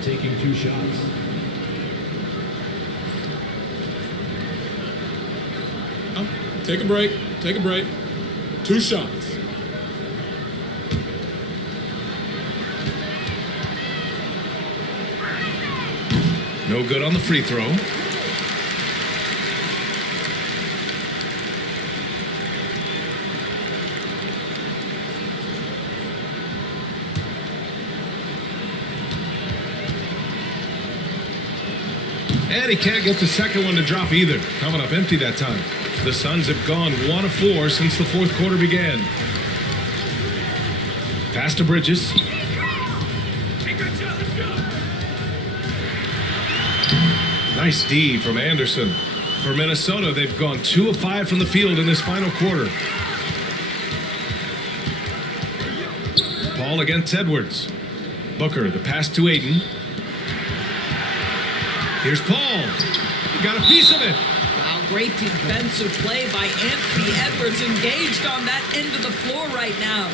taking 2 shots. Take a break. Take a break. 2 shots. No good on the free throw. And he can't get the second one to drop either. Coming up empty that time. The Suns have gone 1 of 4 since the 4th quarter began. Pass to Bridges. Nice D from Anderson. For Minnesota, they've gone 2 of 5 from the field in this final quarter. Paul against Edwards. Booker, the pass to Ayton. Here's Paul. He got a piece of it. Wow, great defensive play by Anthony Edwards, engaged on that end of the floor right now.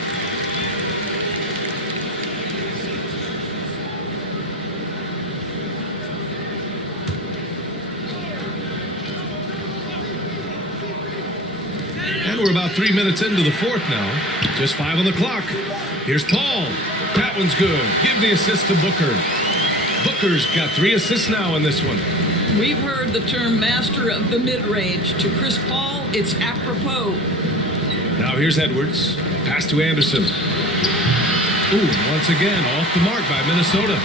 And we're about 3 minutes into the 4th now. Just 5 on the clock. Here's Paul. That one's good. Give the assist to Booker. Booker's got 3 assists now in this one. We've heard the term master of the mid-range. To Chris Paul, it's apropos. Now here's Edwards. Pass to Anderson. Ooh, once again, off the mark by Minnesota.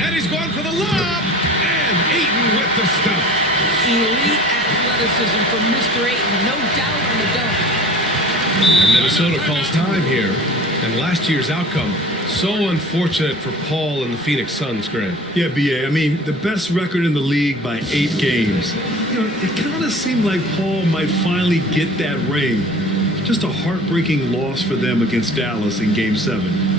And he's going for the lob. And Ayton with the stuff. Elite athleticism from Mr. Ayton, no doubt on the dunk. And Minnesota calls time here. And last year's outcome, so unfortunate for Paul and the Phoenix Suns, Grant. Yeah, BA. I mean, the best record in the league by 8 games. You know, it kind of seemed like Paul might finally get that ring. Just a heartbreaking loss for them against Dallas in Game 7.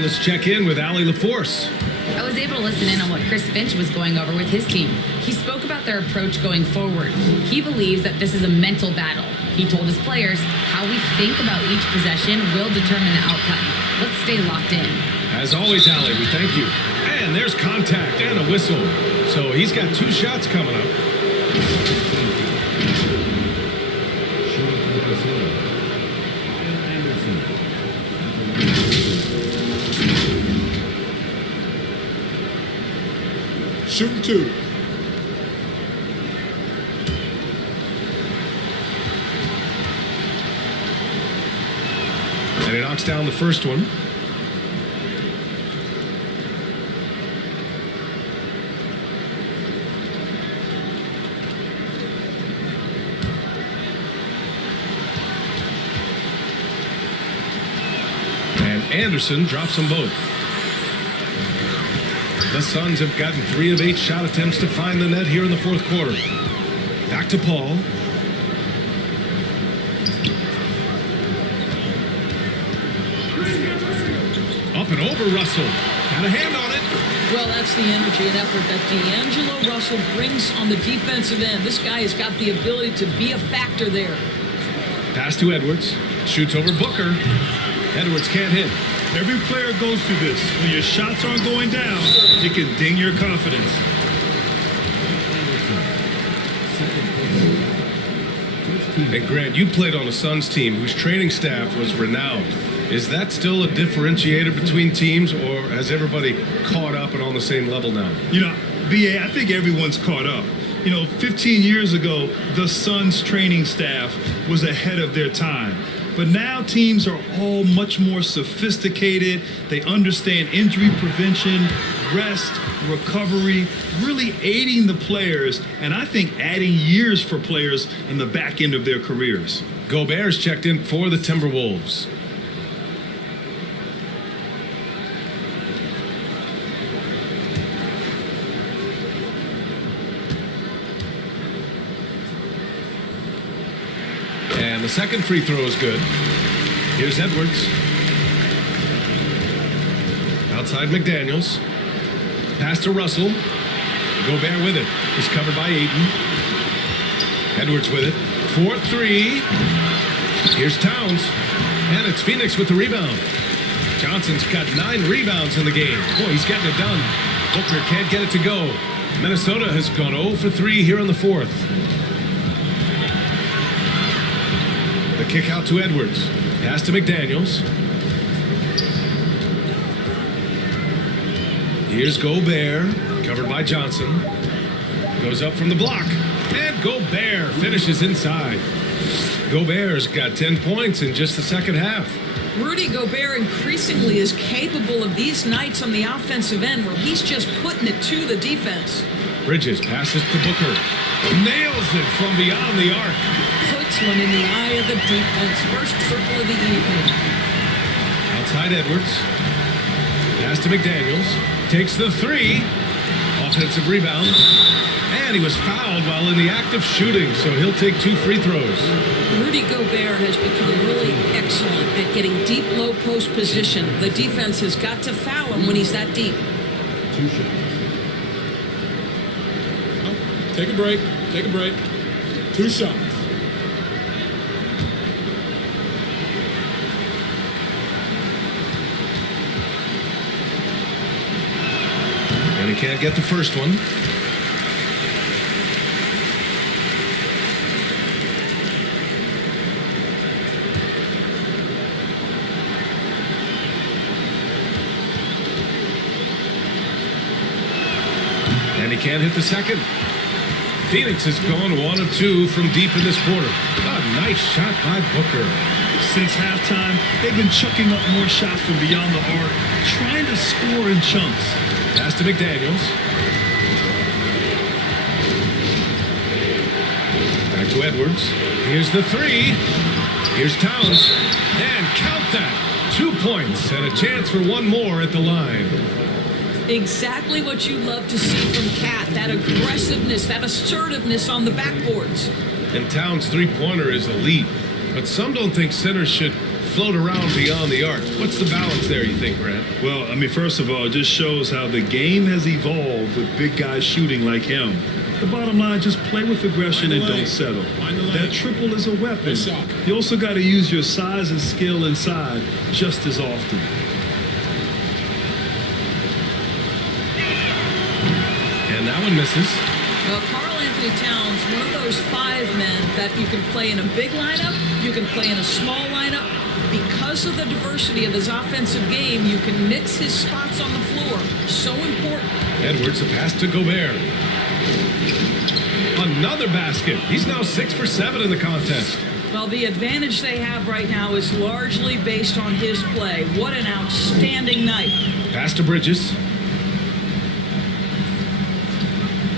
Let's check in with Allie LaForce. I was able to listen in on what Chris Finch was going over with his team. He spoke about their approach going forward. He believes that this is a mental battle. He told his players how we think about each possession will determine the outcome. Let's stay locked in. As always, Allie, we thank you. And there's contact and a whistle. So he's got 2 shots coming up. Shooting for the facility, Kyle Anderson. Shooting 2. And he knocks down the first one. And Anderson drops them both. The Suns have gotten 3 of 8 shot attempts to find the net here in the 4th quarter. Back to Paul. Up and over Russell. Got a hand on it. Well, that's the energy and effort that D'Angelo Russell brings on the defensive end. This guy has got the ability to be a factor there. Pass to Edwards. Shoots over Booker. Edwards can't hit. Every player goes through this. When your shots aren't going down, it can ding your confidence. Second team. And Grant, you played on a Suns team whose training staff was renowned. Is that still a differentiator between teams, or has everybody caught up and on the same level now? You know, BA, I think everyone's caught up. You know, 15 years ago, the Suns training staff was ahead of their time. But now teams are all much more sophisticated. They understand injury prevention, rest, recovery, really aiding the players, and I think adding years for players in the back end of their careers. Gobert's checked in for the Timberwolves. And the second free throw is good. Here's Edwards. Outside McDaniels. Pass to Russell. Gobert with it. He's covered by Ayton. Edwards with it. 4-3. Here's Towns. And it's Phoenix with the rebound. Johnson's got 9 rebounds in the game. Boy, he's getting it done. Booker can't get it to go. Minnesota has gone 0 for 3 here in the fourth. The kick out to Edwards. Pass to McDaniels. Here's Gobert, covered by Johnson. Goes up from the block. And Gobert finishes inside. Gobert's got 10 points in just the second half. Rudy Gobert increasingly is capable of these nights on the offensive end where he's just putting it to the defense. Bridges passes to Booker. Nails it from beyond the arc. Puts one in the eye of the defense. First triple of the evening. Outside Edwards. Pass to McDaniels. Takes the 3. Offensive rebound. And he was fouled while in the act of shooting, so he'll take 2 free throws. Rudy Gobert has become really excellent at getting deep low post position. The defense has got to foul him when he's that deep. 2 shots. Take a break. Take a break. 2 shots. And he can't get the first one. And he can't hit the second. Phoenix has gone 1 of 2 from deep in this quarter. A nice shot by Booker. Since halftime, they've been chucking up more shots from beyond the arc, trying to score in chunks. Pass to McDaniels. Back to Edwards. Here's the 3. Here's Towns. And count that. 2 points and a chance for 1 more at the line. Exactly what you love to see from Cat. That aggressiveness, that assertiveness on the backboards. And Towns' three-pointer is elite. But some don't think centers should float around beyond the arc. What's the balance there, you think, Grant? Well, I mean, first of all, it just shows how the game has evolved with big guys shooting like him. The bottom line, just play with aggression and don't settle. That triple is a weapon. You also got to use your size and skill inside just as often. And that one misses. Well, Karl Anthony Towns, one of those 5 men that you can play in a big lineup, you can play in a small lineup. Because of the diversity of his offensive game, you can mix his spots on the floor. So important. Edwards, a pass to Gobert. Another basket. He's now 6 for 7 in the contest. Well, the advantage they have right now is largely based on his play. What an outstanding night. Pass to Bridges.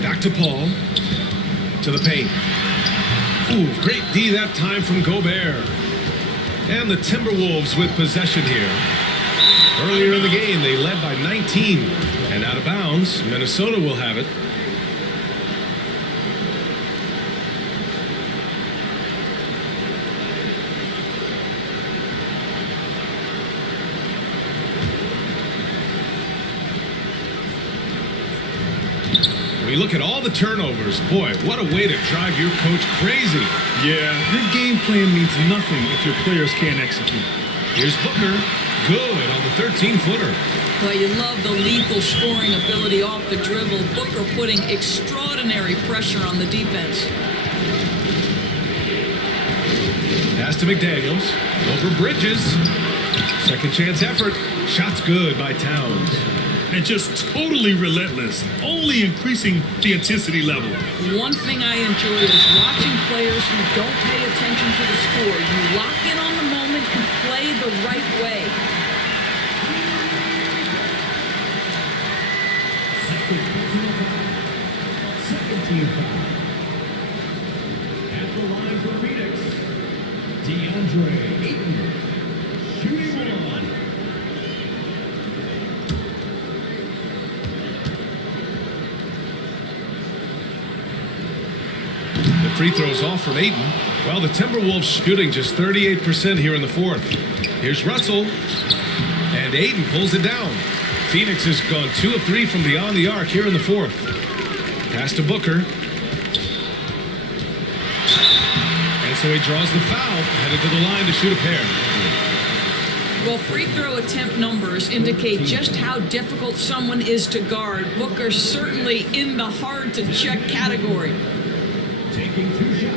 Back to Paul. To the paint. Ooh, great D that time from Gobert. And the Timberwolves with possession here. Earlier in the game, they led by 19. And out of bounds, Minnesota will have it. We look at all the turnovers. Boy, what a way to drive your coach crazy. Yeah, your game plan means nothing if your players can't execute. Here's Booker. Good on the 13-footer. Well, you love the lethal scoring ability off the dribble. Booker putting extraordinary pressure on the defense. Pass to McDaniels. Over Bridges. Second chance effort. Shot's good by Towns. And just totally relentless, only increasing the intensity level. One thing I enjoy is watching players who don't pay attention to the score. You lock in on the moment and play the right way. Second team foul. At the line for Phoenix, DeAndre Ayton, shooting one. The free throw's off from Ayton. Well, the Timberwolves shooting just 38% here in the fourth. Here's Russell. And Ayton pulls it down. Phoenix has gone 2 of 3 from beyond the arc here in the fourth. Pass to Booker. And so he draws the foul, headed to the line to shoot a pair. Well, free throw attempt numbers indicate just how difficult someone is to guard. Booker certainly in the hard to check category. Taking 2 shots.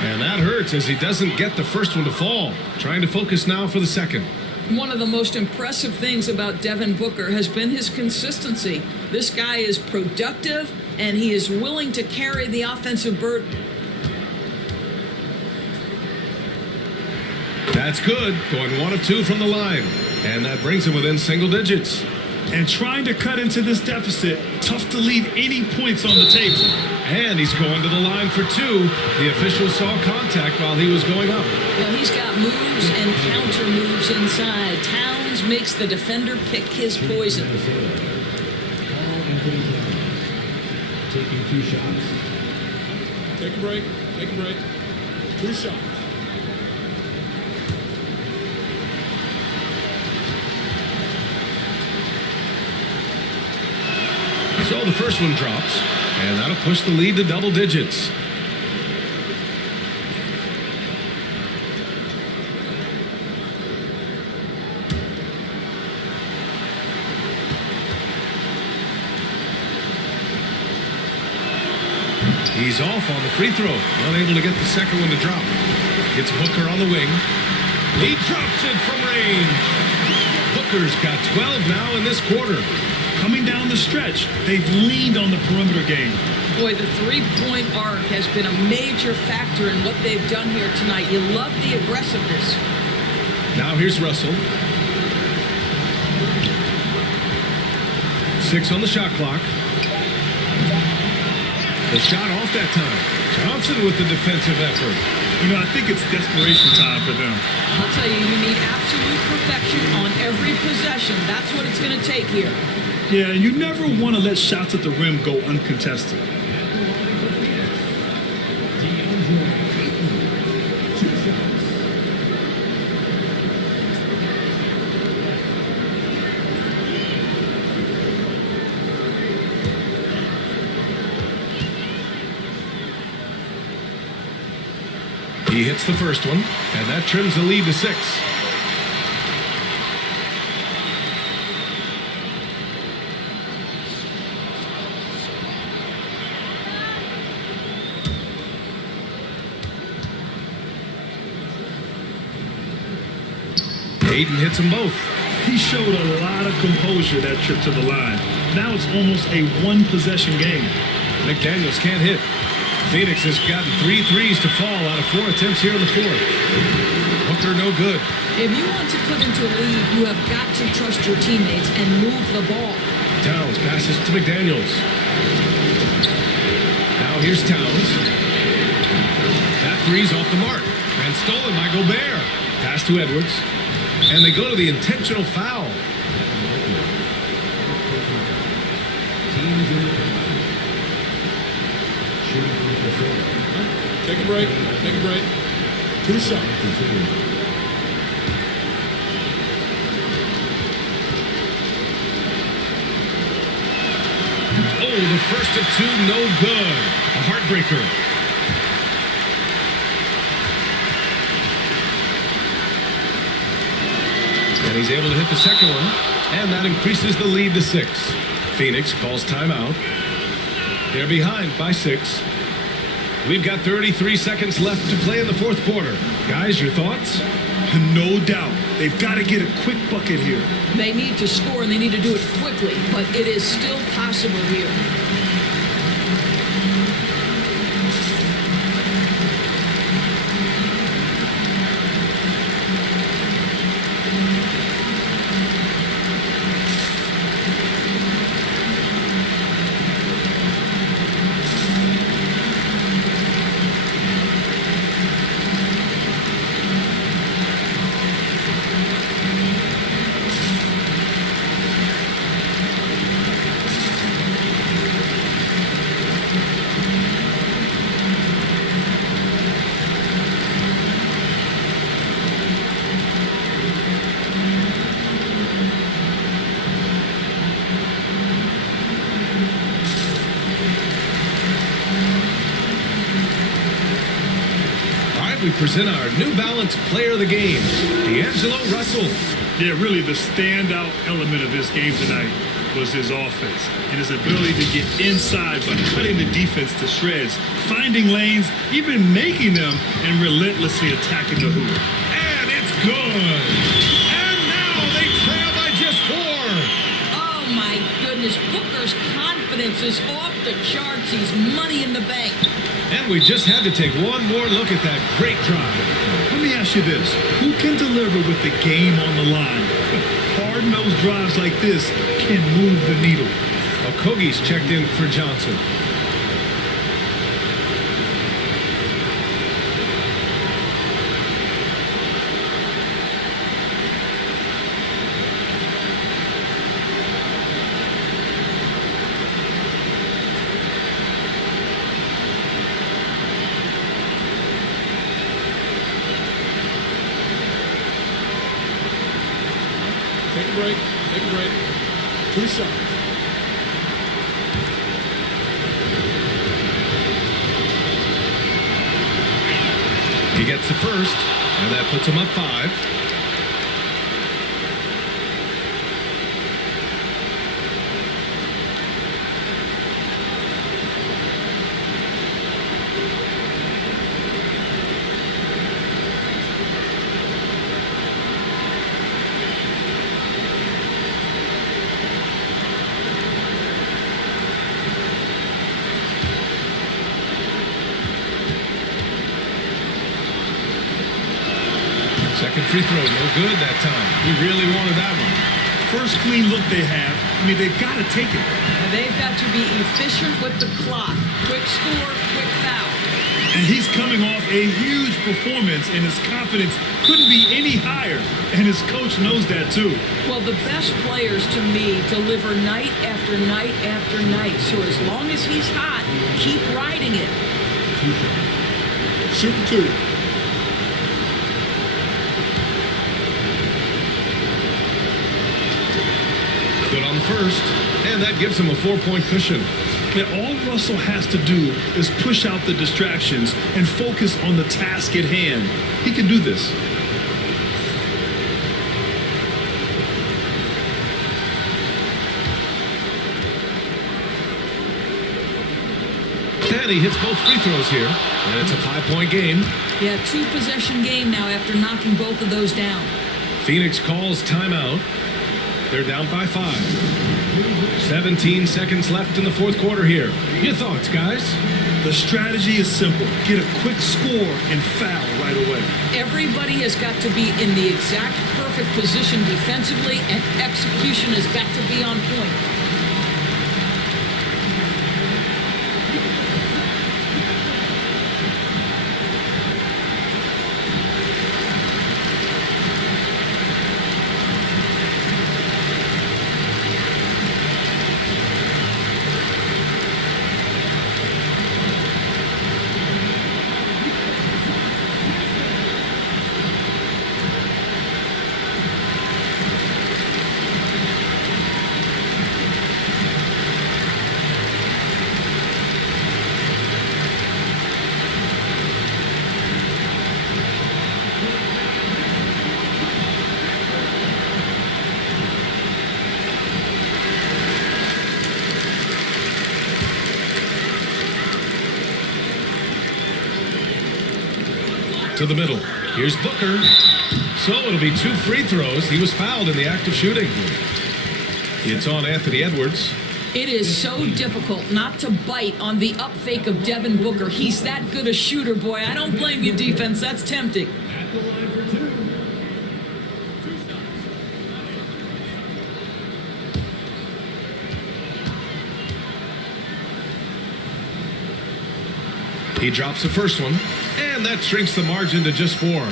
And that hurts as he doesn't get the first one to fall. Trying to focus now for the second. One of the most impressive things about Devin Booker has been his consistency. This guy is productive, and he is willing to carry the offensive burden. That's good. Going 1 of 2 from the line. And that brings him within single digits. And trying to cut into this deficit, tough to leave any points on the table. And he's going to the line for 2. The official saw contact while he was going up. Well, he's got moves and counter moves inside. Towns makes the defender pick his poison. Taking 2 shots. Take a break. Take a break. 2 shots. So the first one drops, and that'll push the lead to double digits. He's off on the free throw, unable to get the second one to drop. Gets Booker on the wing. He drops it from range. Booker's got 12 now in this quarter. Coming down the stretch, they've leaned on the perimeter game. Boy, the three-point arc has been a major factor in what they've done here tonight. You love the aggressiveness. Now here's Russell. 6 on the shot clock. The shot off that time. Johnson with the defensive effort. You know, I think it's desperation time for them. I'll tell you, you need absolute perfection on every possession. That's what it's going to take here. Yeah, you never want to let shots at the rim go uncontested. He hits the first one, and that trims the lead to 6. Ayton hits them both. He showed a lot of composure that trip to the line. Now it's almost a one-possession game. McDaniels can't hit. Phoenix has gotten 3 threes to fall out of 4 attempts here in the fourth. Booker no good. If you want to put into a lead, you have got to trust your teammates and move the ball. Towns passes to McDaniels. Now here's Towns. That three's off the mark and stolen by Gobert. Pass to Edwards. And they go to the intentional foul. Take a break. Take a break. 2 shots. Oh, the first of 2, no good. A heartbreaker. he's able to hit the second one, and that increases the lead to 6. Phoenix calls timeout. They're behind by 6. We've got 33 seconds left to play in the fourth quarter. Guys, your thoughts? No doubt. They've got to get a quick bucket here. They need to score, and they need to do it quickly, but it is still possible here. We present our New Balance Player of the Game, D'Angelo Russell. Yeah, really the standout element of this game tonight was his offense and his ability to get inside by cutting the defense to shreds, finding lanes, even making them, and relentlessly attacking the hoop. And it's good. And now they trail by just 4. Oh my goodness, Booker's confidence is off the charts. He's money in the bank. And we just had to take one more look at that great drive. Let me ask you this. Who can deliver with the game on the line? Hard-nosed drives like this can move the needle. Okogie's checked in for Johnson. Take a break. 2 shots. He gets the first, and that puts him up 5. Second free throw, no good that time. He really wanted that one. First clean look they have. I mean, they've got to take it. And they've got to be efficient with the clock. Quick score, quick foul. And he's coming off a huge performance, and his confidence couldn't be any higher. And his coach knows that, too. Well, the best players, to me, deliver night after night after night. So as long as he's hot, keep riding it. Shooting 2. Good on the first, and that gives him a 4-point cushion. And all Russell has to do is push out the distractions and focus on the task at hand. He can do this. And he hits both free throws here, and it's a 5-point game. Yeah, 2-possession game now after knocking both of those down. Phoenix calls timeout. They're down by 5. 17 seconds left in the fourth quarter here. Your thoughts, guys? The strategy is simple. Get a quick score and foul right away. Everybody has got to be in the exact perfect position defensively, and execution has got to be on point. to the middle. Here's Booker. So it'll be 2 free throws. He was fouled in the act of shooting. It's on Anthony Edwards. It is so difficult not to bite on the up fake of Devin Booker. He's that good a shooter, boy. I don't blame you, defense. That's tempting. At the line for 2. He drops the first one, and that shrinks the margin to just 4.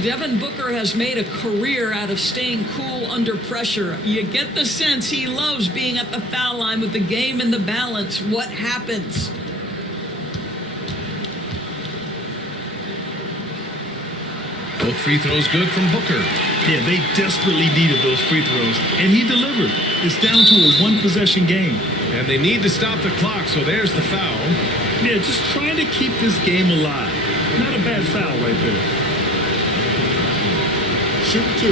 Devin Booker has made a career out of staying cool under pressure. You get the sense he loves being at the foul line with the game in the balance. What happens? Both free throws good from Booker. Yeah, they desperately needed those free throws, and he delivered. It's down to a 1-possession game. And they need to stop the clock, so there's the foul. Yeah, just trying to keep this game alive. Not a bad foul right there. Shoot 2.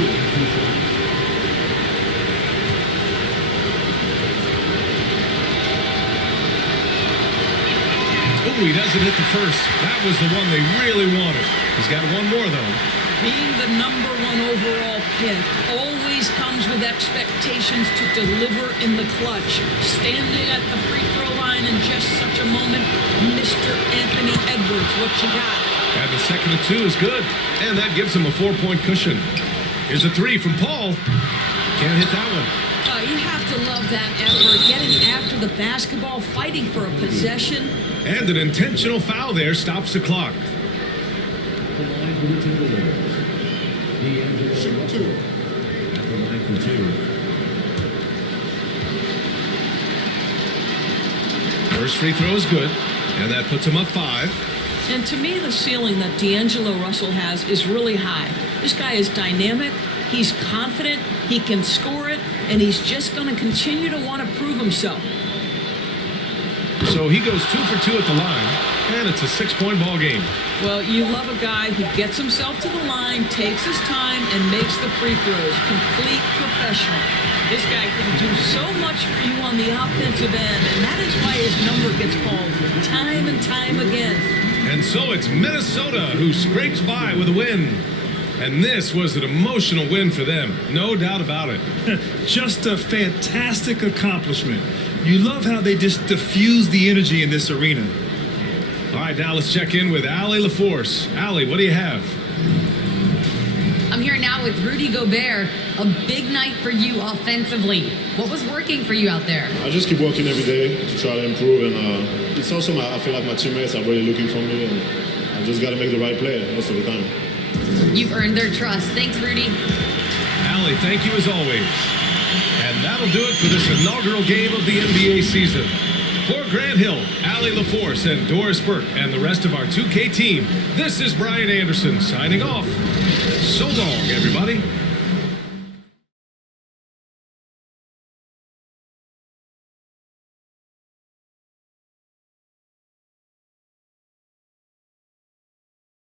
Oh, he doesn't hit the first. That was the one they really wanted. He's got one more, though. Being the number 1 overall pick always comes with expectations to deliver in the clutch. Standing at the free throw line in just such a moment, Mr. Anthony Edwards, what you got? And the second of 2 is good. And that gives him a 4-point cushion. Here's a 3 from Paul. Can't hit that one. You have to love that effort, getting after the basketball, fighting for a possession. And an intentional foul there stops the clock. At the line for the Timberwolves. D'Angelo Russell. At the line for 2. First free throw is good. And that puts him up 5. And to me, the ceiling that D'Angelo Russell has is really high. This guy is dynamic, he's confident, he can score it, and he's just going to continue to want to prove himself. So he goes 2 for 2 at the line, and it's a 6-point ball game. Well, you love a guy who gets himself to the line, takes his time, and makes the free throws. Complete professional. This guy can do so much for you on the offensive end, and that is why his number gets called time and time again. And so it's Minnesota who scrapes by with a win. And this was an emotional win for them, no doubt about it. Just a fantastic accomplishment. You love how they just diffuse the energy in this arena. All right, now let's check in with Allie LaForce. Allie, what do you have? I'm here now with Rudy Gobert. A big night for you offensively. What was working for you out there? I just keep working every day to try to improve, and it's also I feel like my teammates are really looking for me, and I just got to make the right play most of the time. You've earned their trust. Thanks, Rudy. Allie, thank you as always. And that'll do it for this inaugural game of the NBA season. For Grant Hill, Allie LaForce, and Doris Burke, and the rest of our 2K team, this is Brian Anderson signing off. So long, everybody.